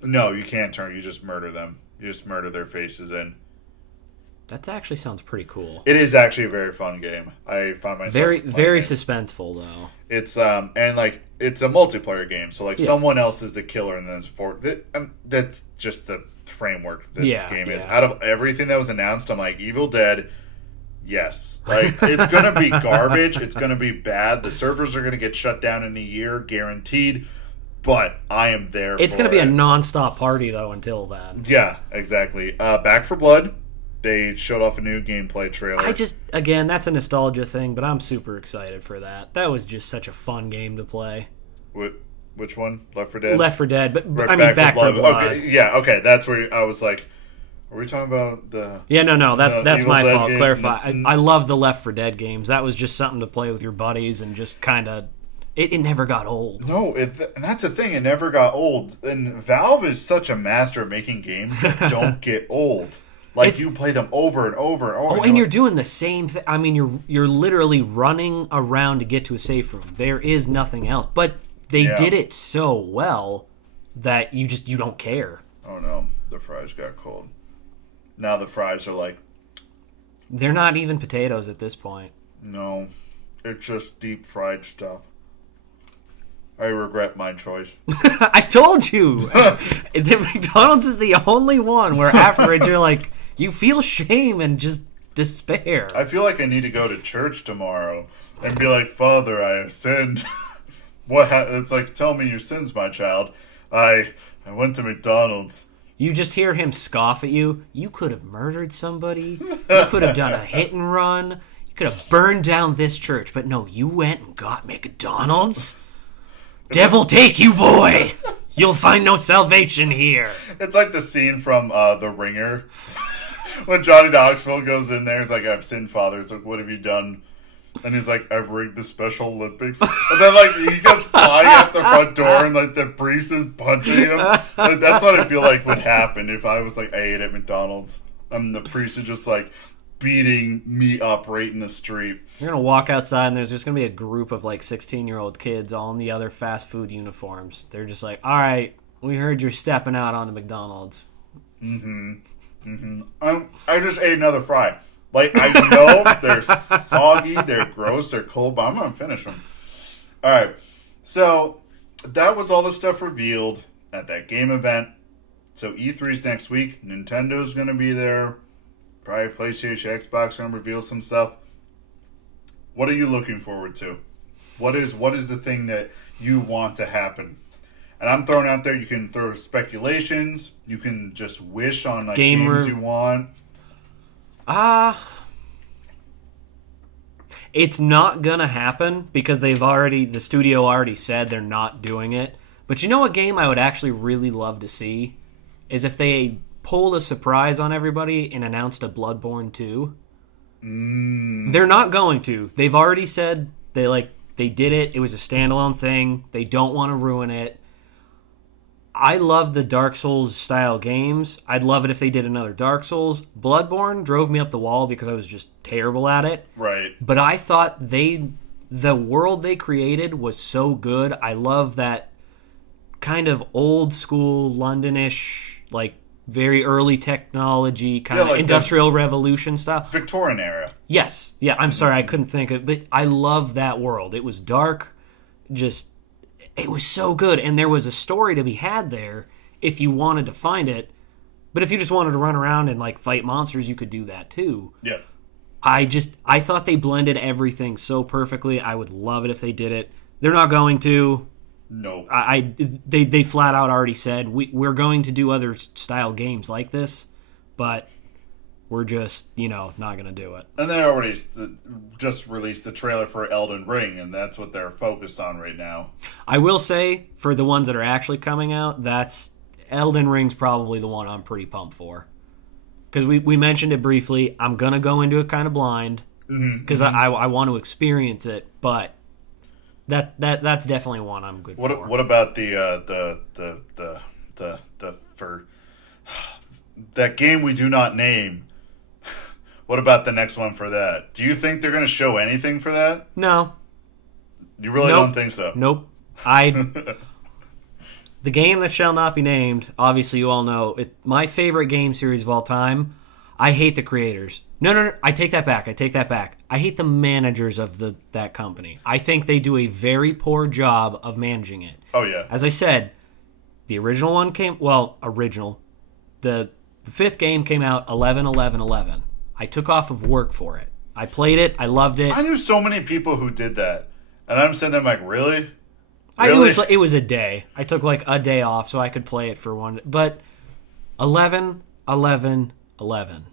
No, you can't turn. You just murder them. You just murder their faces in. That actually sounds pretty cool. It is actually a very fun game. I find myself very suspenseful though. It's and like it's a multiplayer game, so like someone else is the killer, and then there's 4. That's just the framework this game is. Out of everything that was announced, I'm like, Evil Dead, yes. Like, it's gonna be garbage. It's gonna be bad. The servers are gonna get shut down in a year, guaranteed. But I am there. It's gonna be a non-stop party though until then. Yeah, exactly. Back for Blood. They showed off a new gameplay trailer. Again, that's a nostalgia thing, but I'm super excited for that. That was just such a fun game to play. Which one? Left 4 Dead? Left 4 Dead, but I mean Back for Blood. Okay, yeah, okay, that's where I was like, are we talking about the... Yeah, no, that's my fault. Game? Clarify. I love the Left 4 Dead games. That was just something to play with your buddies and just kind of... It never got old. No, and that's the thing. It never got old. And Valve is such a master at making games that don't get old. Like, you play them over and over and over. Oh, and you're doing the same thing. I mean, you're literally running around to get to a safe room. There is nothing else. But they did it so well that you don't care. Oh, no. The fries got cold. Now the fries are like... They're not even potatoes at this point. No. It's just deep fried stuff. I regret my choice. I told you! The McDonald's is the only one where afterwards you're like... You feel shame and just despair. I feel like I need to go to church tomorrow and be like, Father, I have sinned. It's like, tell me your sins, my child. I went to McDonald's. You just hear him scoff at you. You could have murdered somebody. You could have done a hit and run. You could have burned down this church. But no, you went and got McDonald's? Devil take you, boy! You'll find no salvation here. It's like the scene from The Ringer. When Johnny Knoxville goes in there, he's like, I've sinned, Father. It's like, what have you done? And he's like, I've rigged the Special Olympics. And then, like, he goes flying out the front door, and, like, the priest is punching him. Like, that's what I feel like would happen if I was, like, I ate at McDonald's. And the priest is just, like, beating me up right in the street. You're going to walk outside, and there's just going to be a group of, like, 16-year-old kids all in the other fast food uniforms. They're just like, all right, we heard you're stepping out onto McDonald's. Mm-hmm. I just ate another fry. Like, I know they're soggy, they're gross, they're cold, but I'm going to finish them. All right. So, that was all the stuff revealed at that game event. So, E3's next week. Nintendo's going to be there. Probably PlayStation, Xbox going to reveal some stuff. What are you looking forward to? What is the thing that you want to happen? And I'm throwing out there, you can throw speculations. You can just wish on like Gamer- games you want. It's not gonna happen because the studio already said they're not doing it. But you know what game I would actually really love to see is if they pulled a surprise on everybody and announced a Bloodborne 2. They're not going to. They've already said they did it. It was a standalone thing. They don't want to ruin it. I love the Dark Souls style games. I'd love it if they did another Dark Souls. Bloodborne drove me up the wall because I was just terrible at it. Right. But I thought the world they created was so good. I love that kind of old school Londonish, like very early technology, kind of like Industrial Revolution style. Victorian era. Yes. Yeah, I'm sorry I couldn't think of it, but I love that world. It was dark, it was so good, and there was a story to be had there if you wanted to find it. But if you just wanted to run around and like fight monsters, you could do that too. Yeah. I thought they blended everything so perfectly. I would love it if they did it. They're not going to. No. They flat out already said we're going to do other style games like this, but we're just not going to do it. And they already just released the trailer for Elden Ring, and that's what they're focused on right now. I will say for the ones that are actually coming out, that's Elden Ring's probably the one I'm pretty pumped for. Because we mentioned it briefly. I'm going to go into it kind of blind because I want to experience it, but that's definitely one I'm good for. What about for that game we do not name? What about the next one for that? Do you think they're going to show anything for that? No. You really Nope. don't think so? Nope. The game that shall not be named, obviously you all know, my favorite game series of all time, I hate the creators. No, I take that back. I hate the managers of that company. I think they do a very poor job of managing it. Oh, yeah. As I said, the original one the fifth game came out 11/11/11. I took off of work for it. I played it. I loved it. I knew so many people who did that. And I'm sitting there like, really? It was a day. I took like a day off so I could play it for one. But 11/11/11.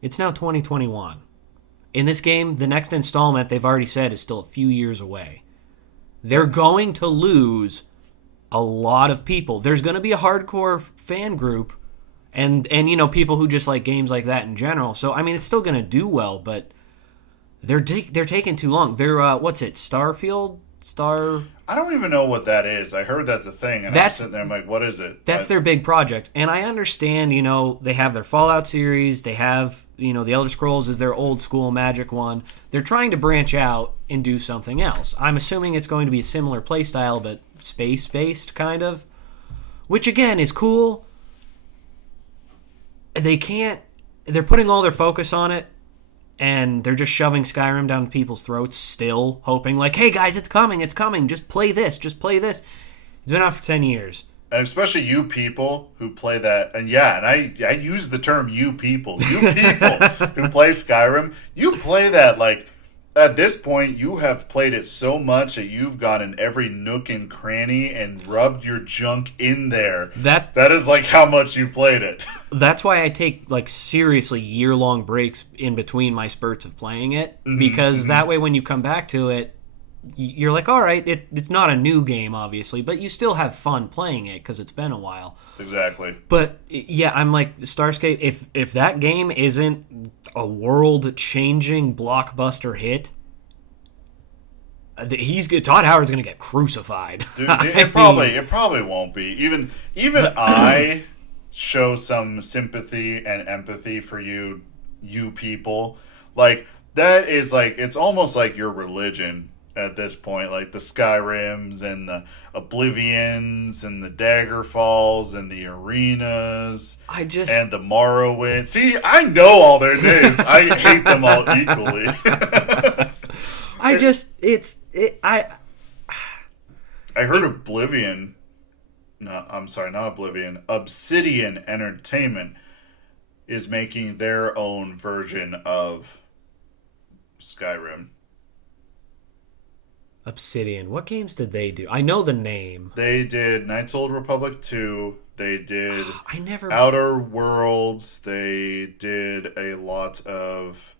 It's now 2021. In this game, the next installment, they've already said, is still a few years away. They're going to lose a lot of people. There's going to be a hardcore fan group and people who just like games like that in general. So, I mean, it's still going to do well, but they're taking too long. They're, Starfield? I don't even know what that is. I heard that's a thing, and I'm sitting there, I'm like, what is it? That's their big project. And I understand, they have their Fallout series, they have, the Elder Scrolls is their old school Magic one. They're trying to branch out and do something else. I'm assuming it's going to be a similar playstyle, but space-based, kind of. Which, again, is cool. They're putting all their focus on it, and they're just shoving Skyrim down people's throats still, hoping like, hey guys, it's coming, just play this. It's been out for 10 years. And especially you people who play that, and I use the term you people who play Skyrim, you play that like, at this point, you have played it so much that you've gone in every nook and cranny and rubbed your junk in there. That is like how much you've played it. That's why I take like seriously year-long breaks in between my spurts of playing it, because that way when you come back to it, you're like, all right, it's not a new game, obviously, but you still have fun playing it because it's been a while. Exactly. But yeah, I'm like, Starscape, if that game isn't a world-changing blockbuster hit, Todd Howard's going to get crucified. Dude, it probably won't be. Even I show some sympathy and empathy for you people. Like, that is like, it's almost like your religion at this point. Like the Skyrims and the Oblivions and the Daggerfalls and the Arenas and the Morrowind. See, I know all their names. I hate them all equally. I heard Oblivion. No, I'm sorry, not Oblivion. Obsidian Entertainment is making their own version of Skyrim. Obsidian. What games did they do? I know the name. They did Knights of the Old Republic 2. They did I never. Outer Worlds. They did a lot of...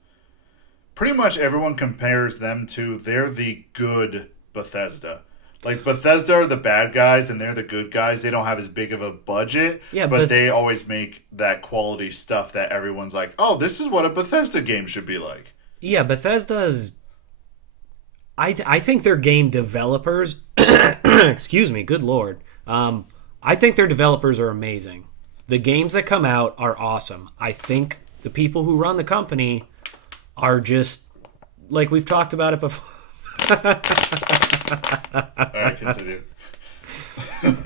Pretty much everyone compares them to... They're the good Bethesda. Like, Bethesda are the bad guys, and they're the good guys. They don't have as big of a budget, Yeah, but they always make that quality stuff that everyone's like, oh, this is what a Bethesda game should be like. Yeah, Bethesda's... I think their game developers... excuse me, good lord. I think their developers are amazing. The games that come out are awesome. I think the people who run the company are just... Like, we've talked about it before. Alright, continue.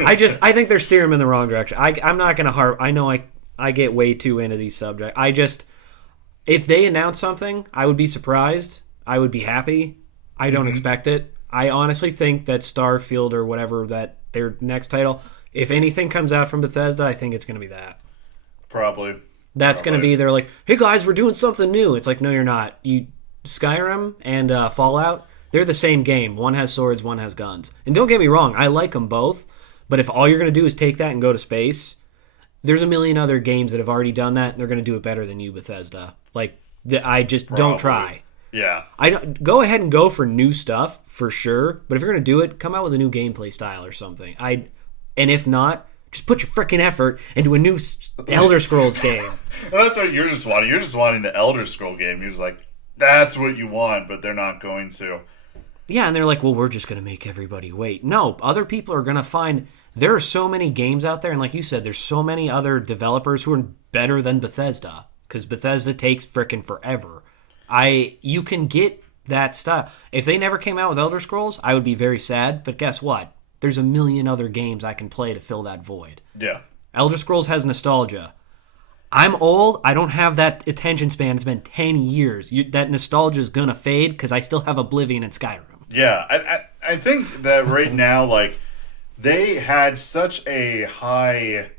I think they're steering them in the wrong direction. I'm not going to harp. I know I get way too into these subjects. If they announce something, I would be surprised. I would be happy. I don't expect it. I honestly think that Starfield or whatever, that their next title, if anything comes out from Bethesda, I think it's going to be that. Probably. That's going to be, they're like, hey guys, we're doing something new. It's like, no, you're not. Skyrim and Fallout, they're the same game. One has swords, one has guns. And don't get me wrong, I like them both. But if all you're going to do is take that and go to space, there's a million other games that have already done that, and they're going to do it better than you, Bethesda. Like, I just don't try. Yeah. I don't go ahead and go for new stuff for sure, but if you're going to do it, come out with a new gameplay style or something. And if not, just put your freaking effort into a new Elder Scrolls game. Well, that's what you're just wanting. You're just wanting the Elder Scroll game. You're just like, that's what you want, but they're not going to. Yeah, and they're like, well, we're just going to make everybody wait. No, other people are going to find... There are so many games out there, and like you said, there's so many other developers who are better than Bethesda, because Bethesda takes frickin' forever. You can get that stuff. If they never came out with Elder Scrolls, I would be very sad, but guess what? There's a million other games I can play to fill that void. Yeah. Elder Scrolls has nostalgia. I'm old. I don't have that attention span. It's been 10 years. That nostalgia is going to fade because I still have Oblivion and Skyrim. Yeah, I think that right now, like, they had such a high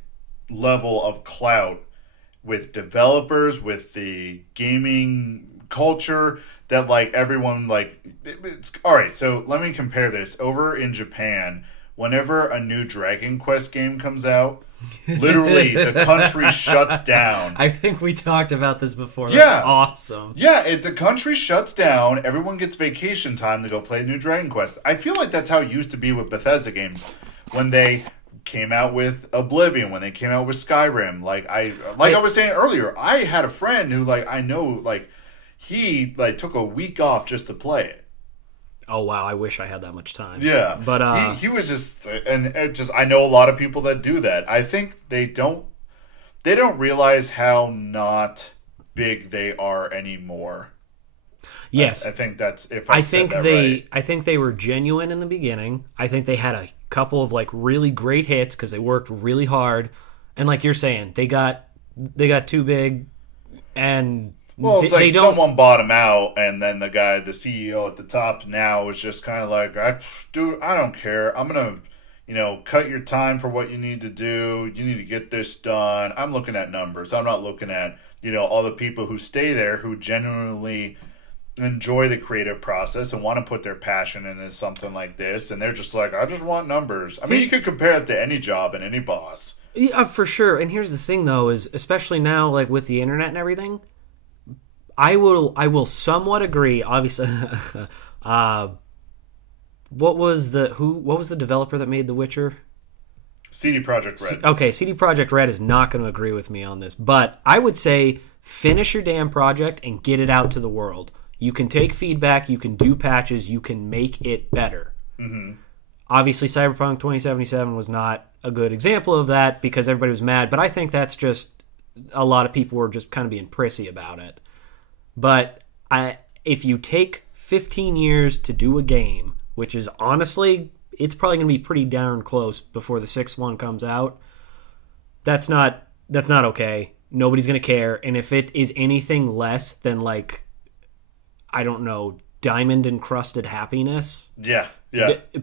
level of clout with developers, with the gaming culture, that, like, everyone, like, it's all right. So let me compare this. Over in Japan, whenever a new Dragon Quest game comes out, literally the country shuts down. I think we talked about this before. That's Yeah. awesome. Yeah, the country shuts down. Everyone gets vacation time to go play new Dragon Quest. I feel like that's how it used to be with Bethesda games when they came out with Oblivion, when they came out with Skyrim. Like I was saying earlier, I had a friend who, like, I know, like, he, like, took a week off just to play it. Oh wow, I wish I had that much time. Yeah, but he was just, and it just, I know a lot of people that do that. I think they don't realize how not big they are anymore. Yes, I think that's, if I said think that they right. I think they were genuine in the beginning. I think they had a couple of, like, really great hits because they worked really hard, and like you're saying, they got too big, and Well, it's they like don't. someone bought him out, and then the guy, the CEO at the top now, is just kind of like, dude, I don't care. I'm going to, cut your time for what you need to do. You need to get this done. I'm looking at numbers. I'm not looking at, all the people who stay there who genuinely enjoy the creative process and want to put their passion into something like this. And they're just like, I just want numbers. I mean, you could compare it to any job and any boss. Yeah, for sure. And here's the thing, though, is especially now, like, with the internet and everything, I will somewhat agree. Obviously, what was the developer that made The Witcher? CD Projekt Red. Okay, CD Projekt Red is not going to agree with me on this, but I would say finish your damn project and get it out to the world. You can take feedback, you can do patches, you can make it better. Mm-hmm. Obviously, Cyberpunk 2077 was not a good example of that because everybody was mad, but I think that's just a lot of people were just kind of being prissy about it. But if you take 15 years to do a game, which is honestly, it's probably going to be pretty darn close before the sixth one comes out, that's not okay. Nobody's going to care. And if it is anything less than, like, I don't know, diamond-encrusted happiness, Yeah.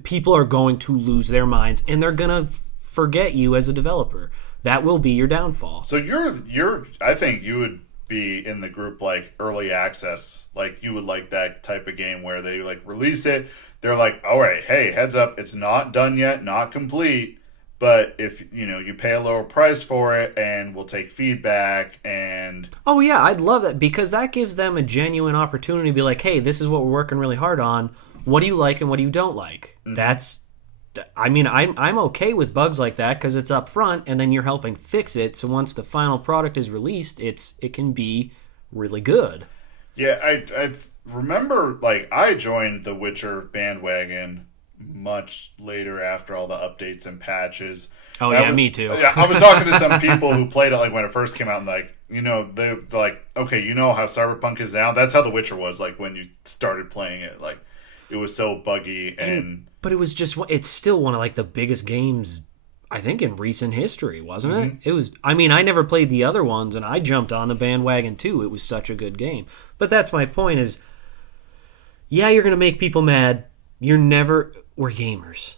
people are going to lose their minds, and they're going to forget you as a developer. That will be your downfall. So I think you would be in the group like early access. Like you would like that type of game where they like release it. They're like, all right, hey, heads up, it's not done yet, not complete. But if you pay a lower price for it, and we'll take feedback and Oh yeah, I'd love that because that gives them a genuine opportunity to be like, hey, this is what we're working really hard on. What do you like and what do you don't like? I'm okay with bugs like that because it's up front and then you're helping fix it. So once the final product is released, it can be really good. Yeah, I remember like I joined the Witcher bandwagon much later after all the updates and patches. Oh yeah, me too. Yeah, I was talking to some people who played it like when it first came out, and like they're like, okay, you know how Cyberpunk is now. That's how The Witcher was like when you started playing it. Like it was so buggy but it's still one of like the biggest games I think in recent history, wasn't it? It was. I mean, I never played the other ones, and I jumped on the bandwagon too. It was such a good game. But that's my point. Is yeah, you're gonna make people mad. We're gamers.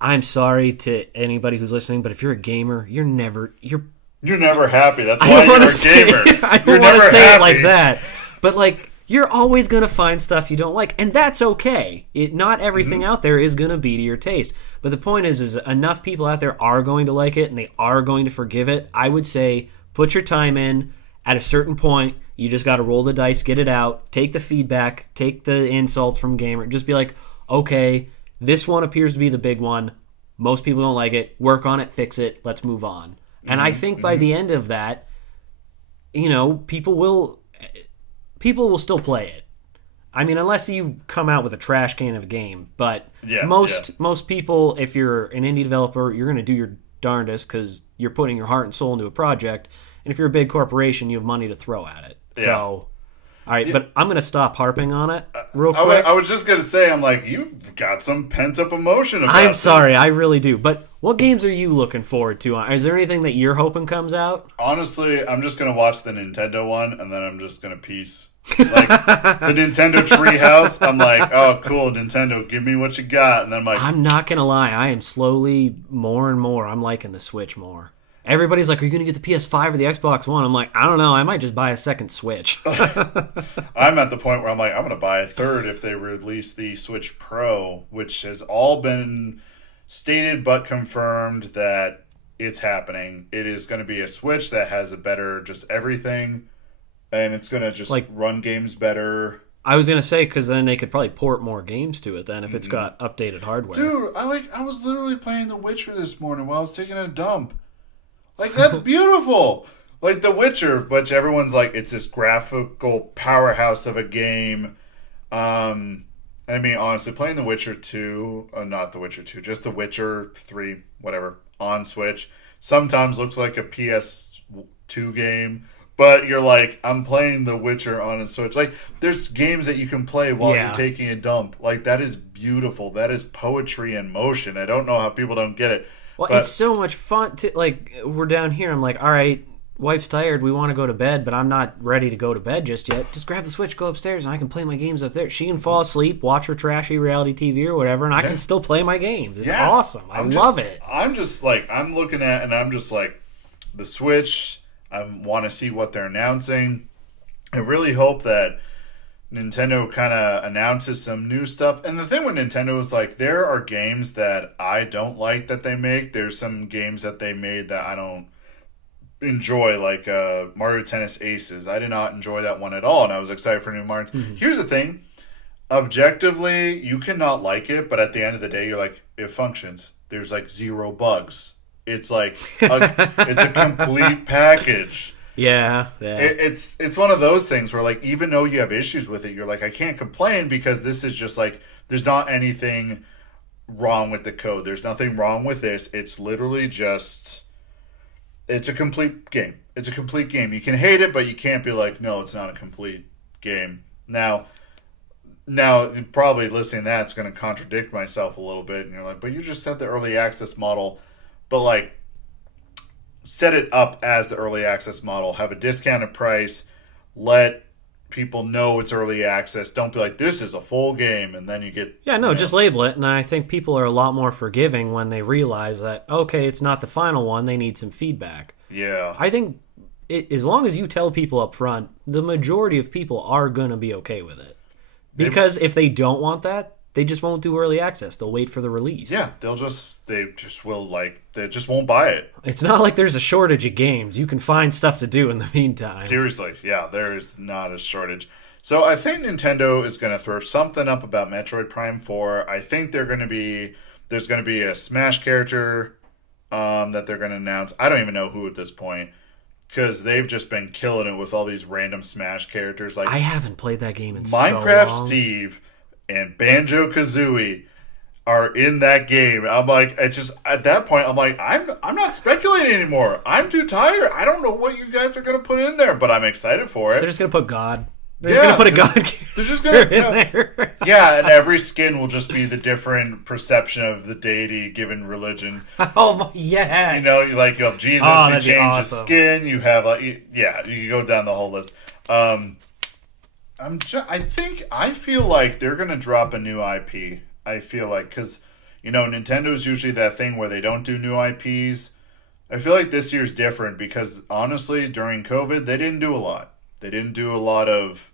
I'm sorry to anybody who's listening, but if you're a gamer, you're never happy. That's why you're a gamer. I don't want to say it like that. But like you're always going to find stuff you don't like, and that's okay. Not everything out there is going to be to your taste. But the point is enough people out there are going to like it and they are going to forgive it. I would say put your time in. At a certain point, you just got to roll the dice, get it out, take the feedback, take the insults from gamer. Just be like, okay, this one appears to be the big one. Most people don't like it. Work on it, fix it, let's move on. And I think by the end of that, people will still play it. I mean, unless you come out with a trash can of a game. But most people, if you're an indie developer, you're going to do your darndest because you're putting your heart and soul into a project. And if you're a big corporation, you have money to throw at it. Yeah. So... All right, but I'm going to stop harping on it real quick. I was just going to say, I'm like, you've got some pent-up emotion about I'm sorry, I really do. But what games are you looking forward to? Is there anything that you're hoping comes out? Honestly, I'm just going to watch the Nintendo one, and then I'm just going to peace. Like, the Nintendo Treehouse, I'm like, oh, cool, Nintendo, give me what you got. And then I'm like... I'm not going to lie, I am slowly, more and more, I'm liking the Switch more. Everybody's like, are you going to get the PS5 or the Xbox One? I'm like, I don't know. I might just buy a second Switch. I'm at the point where I'm like, I'm going to buy a third if they release the Switch Pro, which has all been stated but confirmed that it's happening. It is going to be a Switch that has a better just everything, and it's going to just run games better. I was going to say, because then they could probably port more games to it then if it's got updated hardware. Dude, I was literally playing The Witcher this morning while I was taking a dump. Like, that's beautiful. Like The Witcher, which everyone's like, it's this graphical powerhouse of a game. I mean, honestly, playing The Witcher 2, not The Witcher 2, just The Witcher 3, whatever, on Switch, sometimes looks like a PS2 game. But you're like, I'm playing The Witcher on a Switch. Like, there's games that you can play while you're taking a dump. Like, that is beautiful. That is poetry in motion. I don't know how people don't get it. Well, it's so much fun to like. We're down here. I'm like, all right, wife's tired. We want to go to bed, but I'm not ready to go to bed just yet. Just grab the Switch, go upstairs, and I can play my games up there. She can fall asleep, watch her trashy reality TV or whatever, and I can still play my games. It's awesome. I love it. I'm just like, I'm looking at, and I'm just like, the Switch. I want to see what they're announcing. I really hope that Nintendo kind of announces some new stuff. And the thing with Nintendo is, like, there are games that I don't like that they make. There's some games that they made that I don't enjoy, like Mario Tennis Aces. I did not enjoy that one at all, and I was excited for new Mario. Here's the thing. Objectively, you cannot like it, but at the end of the day, you're like, it functions. There's, like, 0 bugs. It's like, it's a complete package. Yeah. It's one of those things where, like, even though you have issues with it, you're like, I can't complain because this is just like, there's not anything wrong with the code. There's nothing wrong with this. It's literally just, it's a complete game. It's a complete game. You can hate it, but you can't be like, no, it's not a complete game. Now, probably listening to that, it's going to contradict myself a little bit. And you're like, but you just said the early access model. But, like, set it up as the early access model. Have a discounted price. Let people know it's early access. Don't be like, this is a full game, and then you get... Yeah, no, just label it. And I think people are a lot more forgiving when they realize that, okay, it's not the final one. They need some feedback. Yeah. I think as long as you tell people up front, the majority of people are going to be okay with it. Because if they don't want that, they just won't do early access. They'll wait for the release. Yeah, they just won't buy it. It's not like there's a shortage of games. You can find stuff to do in the meantime. Seriously, yeah, there is not a shortage. So I think Nintendo is going to throw something up about Metroid Prime 4. I think there's going to be a Smash character that they're going to announce. I don't even know who at this point, because they've just been killing it with all these random Smash characters. Like I haven't played that game in Minecraft so long. Steve and Banjo-Kazooie are in that game. I'm like, it's just at that point, I'm like, I'm not speculating anymore. I'm too tired. I don't know what you guys are going to put in there, but I'm excited for it. They're just going to put God. They're just going to put a God they're just gonna, in there. Yeah, and every skin will just be the different perception of the deity given religion. Oh, my, yes. You know, you have Jesus, you change his skin, you have, you go down the whole list. I feel like they're going to drop a new IP. I feel like, because, Nintendo's usually that thing where they don't do new IPs. I feel like this year's different because, honestly, during COVID, they didn't do a lot. They didn't do a lot of,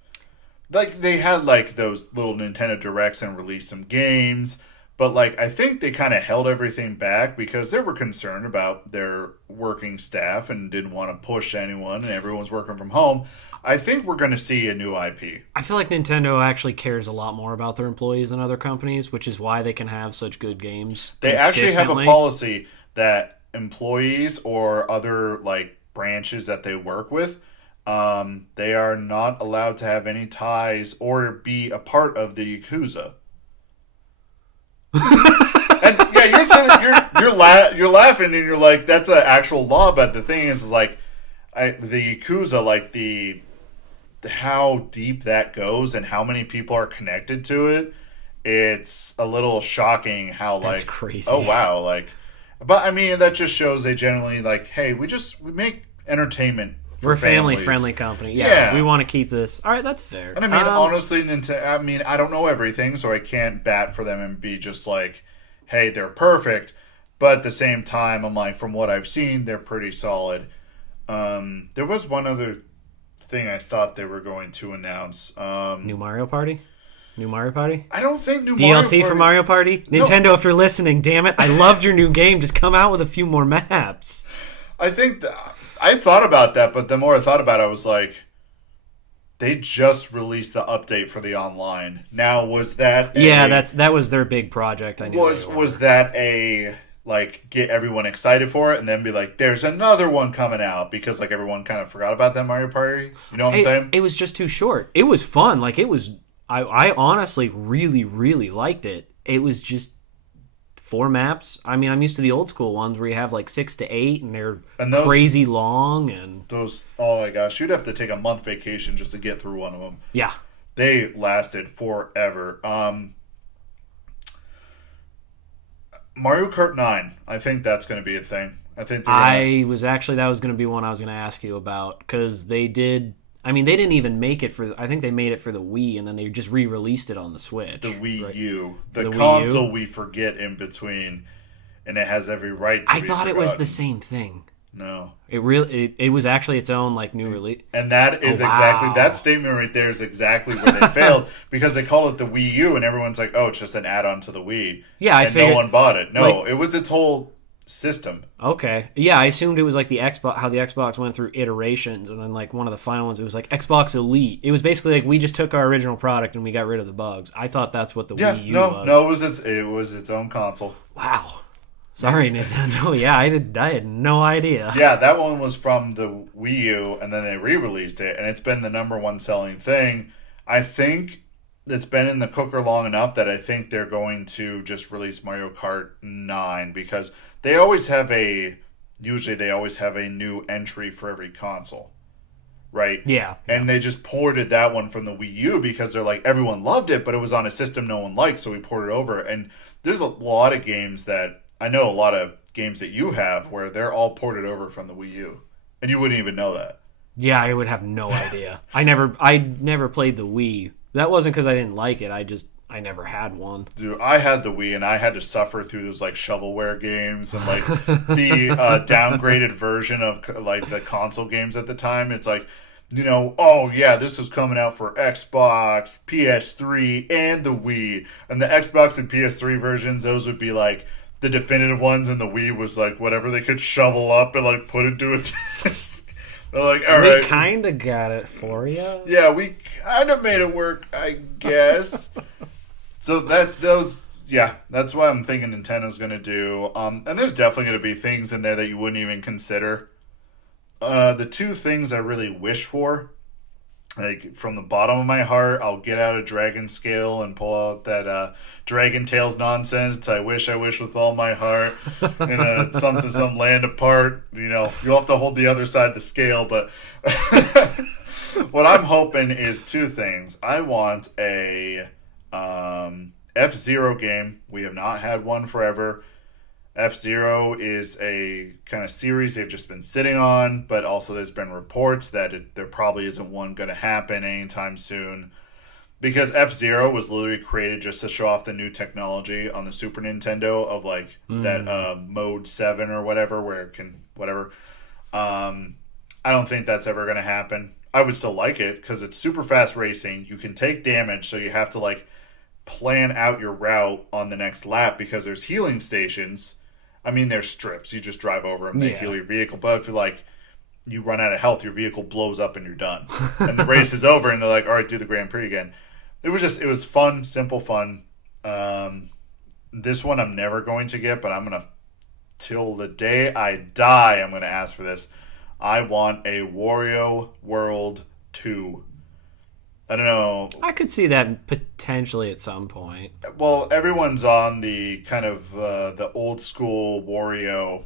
they had, those little Nintendo Directs and released some games. But, I think they kind of held everything back because they were concerned about their working staff and didn't want to push anyone, and everyone's working from home. I think we're going to see a new IP. I feel like Nintendo actually cares a lot more about their employees than other companies, which is why they can have such good games. They actually have a policy that employees or other branches that they work with, they are not allowed to have any ties or be a part of the Yakuza. And yeah, you're laughing and you're like, that's an actual law. But the thing is the Yakuza, how deep that goes and how many people are connected to it, it's a little shocking how that's crazy. Oh wow, but I mean that just shows they generally hey, we make entertainment. We're a family-friendly company. Yeah, we want to keep this. All right, that's fair. And I mean, honestly, Nintendo, I don't know everything, so I can't bat for them and be just hey, they're perfect. But at the same time, I'm like, from what I've seen, they're pretty solid. There was one other thing I thought they were going to announce. New Mario Party? I don't think new DLC for Mario Party? Nintendo, no. If you're listening, damn it. I loved your new game. Just come out with a few more maps. I think I thought about that, but the more I thought about it, I was like, they just released the update for the online. Now, was that that was their big project. I knew was that a get everyone excited for it and then be like, there's another one coming out because everyone kind of forgot about that Mario Party? You know what I'm saying? It was just too short. It was fun. I honestly really, really liked it. It was just 4 maps. I mean, I'm used to the old school ones where you have 6 to 8 and they're crazy long. And those, oh my gosh, you'd have to take a month vacation just to get through one of them. Yeah. They lasted forever. Mario Kart 9, I think that's going to be a thing. I think that was going to be one I was going to ask you about because they didn't even make it I think they made it for the Wii and then they just re-released it on the Switch. The Wii U. The Wii console U? we forget in between, and it has every right to be thought forgotten. It was the same thing. No. It was actually its own new release. And that is exactly, that statement right there is exactly where they failed because they called it the Wii U and everyone's like, oh, it's just an add-on to the Wii. Yeah, I figured. No one bought it. No, it was its whole system. Okay. Yeah, I assumed it was the Xbox, how the Xbox went through iterations, and then one of the final ones, it was Xbox Elite. It was basically we just took our original product and we got rid of the bugs. I thought that's what the Wii U was. No, it was its own console. Wow. Sorry, Nintendo. Yeah, I had no idea. Yeah, that one was from the Wii U, and then they re-released it, and it's been the number one selling thing. I think it's been in the cooker long enough that I think they're going to just release Mario Kart 9 because they always have a new entry for every console, right? Yeah. And they just ported that one from the Wii U because they're everyone loved it, but it was on a system no one liked, so we ported it over. And there's a lot of games that I know a lot of games that you have where they're all ported over from the Wii U, and you wouldn't even know that. Yeah, I would have no idea. I never played the Wii. That wasn't because I didn't like it. I I never had one. Dude, I had the Wii, and I had to suffer through those like shovelware games and like the downgraded version of like the console games at the time. It's like, oh yeah, this was coming out for Xbox, PS3, and the Wii. And the Xbox and PS3 versions, those would be like the definitive ones, and the Wii was like whatever they could shovel up and like put into a disc. They're like, all right, we kind of got it for you. Yeah, we kind of made it work, I guess. So that's what I'm thinking Nintendo's going to do. And there's definitely going to be things in there that you wouldn't even consider. The two things I really wish for, like from the bottom of my heart, I'll get out a Dragon Scale and pull out that Dragon Tales nonsense. I wish with all my heart. And some land apart. You'll have to hold the other side of the scale. But what I'm hoping is two things. I want a F-Zero game. We have not had one forever. F-Zero is a kind of series they've just been sitting on, but also there's been reports that there probably isn't one going to happen anytime soon. Because F-Zero was literally created just to show off the new technology on the Super Nintendo of like that Mode 7 or whatever, where it can, whatever. I don't think that's ever going to happen. I would still like it because it's super fast racing. You can take damage, so you have to like plan out your route on the next lap because there's healing stations. I mean, there's strips. You just drive over them, they heal your vehicle. But if you run out of health, your vehicle blows up and you're done. And the race is over and they're like, all right, do the Grand Prix again. It was fun, simple fun. This one I'm never going to get, but I'm going to, till the day I die, I'm going to ask for this. I want a Wario World 2. I don't know. I could see that potentially at some point. Well, everyone's on the kind of the old school Wario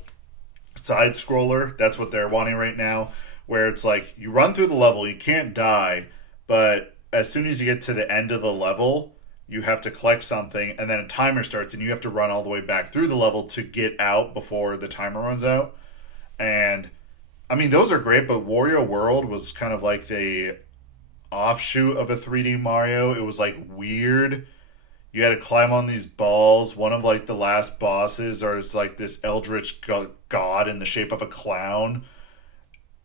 side scroller. That's what they're wanting right now, where it's like you run through the level, you can't die, but as soon as you get to the end of the level, you have to collect something, and then a timer starts, and you have to run all the way back through the level to get out before the timer runs out. And I mean, those are great, but Wario World was kind of like the offshoot of a 3D Mario. It was like weird. You had to climb on these balls. One of like the last bosses is like this eldritch god in the shape of a clown.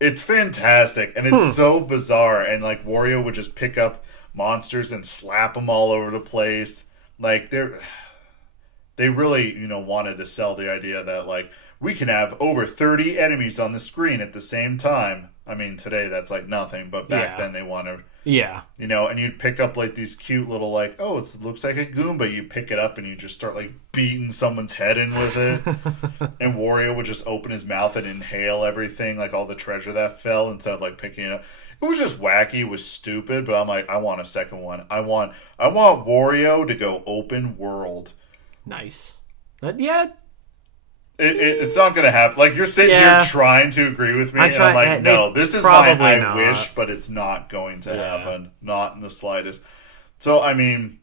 It's fantastic, and it's so bizarre. And like Wario would just pick up monsters and slap them all over the place. Like they really wanted to sell the idea that like we can have over 30 enemies on the screen at the same time. I mean, today that's like nothing, but back then they wanted. Yeah. And you'd pick up like these cute little like, oh, it looks like a Goomba. You pick it up and you just start like beating someone's head in with it. And Wario would just open his mouth and inhale everything, like all the treasure that fell, instead of like picking it up. It was just wacky. It was stupid, but I'm like, I want a second one. I want Wario to go open world. Nice. It's not going to happen. Like, you're sitting here trying to agree with me, and I'm like, no, this is my I wish, but it's not going to happen. Not in the slightest. So, I mean,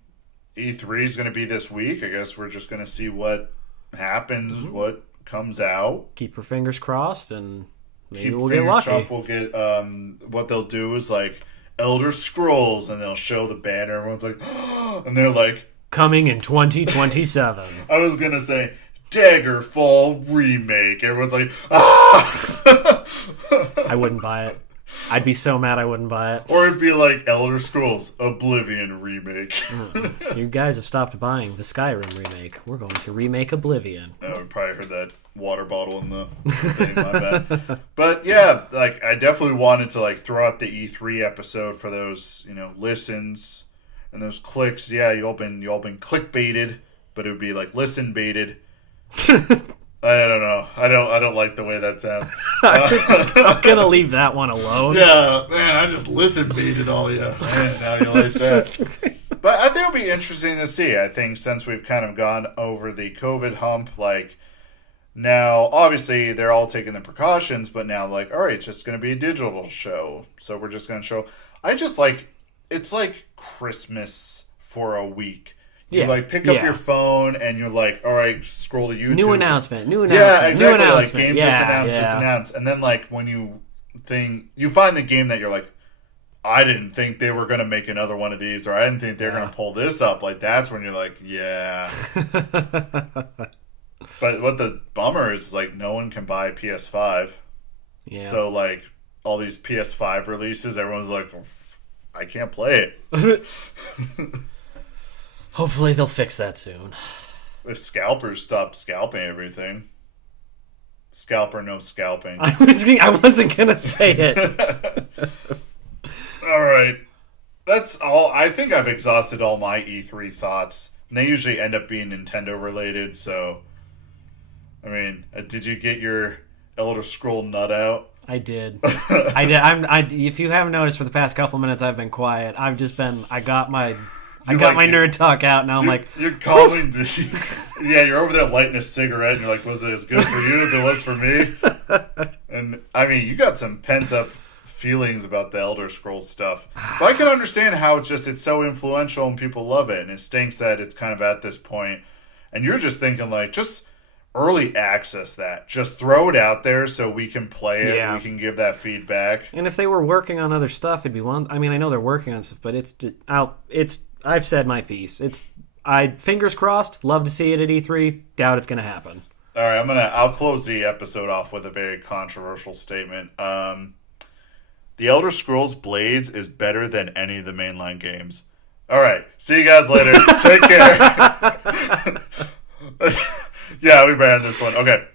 E3 is going to be this week. I guess we're just going to see what happens, what comes out. Keep your fingers crossed, and maybe we'll get lucky. We'll get, what they'll do is, like, Elder Scrolls, and they'll show the banner. Everyone's like, and they're like... Coming in 2027. I was going to say... Daggerfall remake. Everyone's like, ah! I wouldn't buy it. I'd be so mad I wouldn't buy it. Or it'd be like Elder Scrolls Oblivion remake. You guys have stopped buying the Skyrim remake. We're going to remake Oblivion. Oh, we probably heard that water bottle in the thing, my bad. But yeah, like I definitely wanted to like throw out the E3 episode for those, listens and those clicks. Yeah, you all been clickbaited, but it would be like listen baited. I don't know. I don't like the way that sounds. I'm gonna leave that one alone. Yeah, man, I just listen baited all you. Man, how do you like that? But I think it'll be interesting to see. I think since we've kind of gone over the COVID hump, like now, obviously they're all taking the precautions, but now like, all right, it's just gonna be a digital show. So we're just gonna show. I just like it's like Christmas for a week. You pick up your phone and you're like, all right, scroll to YouTube. New announcement. Yeah, exactly. Like game just announced. And then like when you find the game that you're like, I didn't think they were going to make another one of these, or I didn't think they were going to pull this up. Like, that's when you're like, yeah. But what the bummer is, like, no one can buy a PS5. Yeah. So, like, all these PS5 releases, everyone's like, I can't play it. Hopefully they'll fix that soon. If scalpers stop scalping everything. Scalper, no scalping. I wasn't going to say it. All right. That's all. I think I've exhausted all my E3 thoughts. And they usually end up being Nintendo related, so... I mean, did you get your Elder Scroll nut out? I did. I did. If you haven't noticed, for the past couple minutes, I've been quiet. I've just been... I got my nerd talk out, now I'm like... You're calling... Yeah, you're over there lighting a cigarette, and you're like, was it as good for you as it was for me? And, I mean, you got some pent-up feelings about the Elder Scrolls stuff. But I can understand how it's so influential and people love it, and it stinks that it's kind of at this point. And you're just thinking, like, just early access that. Just throw it out there so we can play it, Yeah. we can give that feedback. And if they were working on other stuff, it'd be one... I mean, I know they're working on stuff, but I've said my piece. Fingers crossed, love to see it at E3, doubt it's going to happen. All right, I'll close the episode off with a very controversial statement. The Elder Scrolls Blades is better than any of the mainline games. All right, see you guys later. Take care. Yeah, we ran this one. Okay.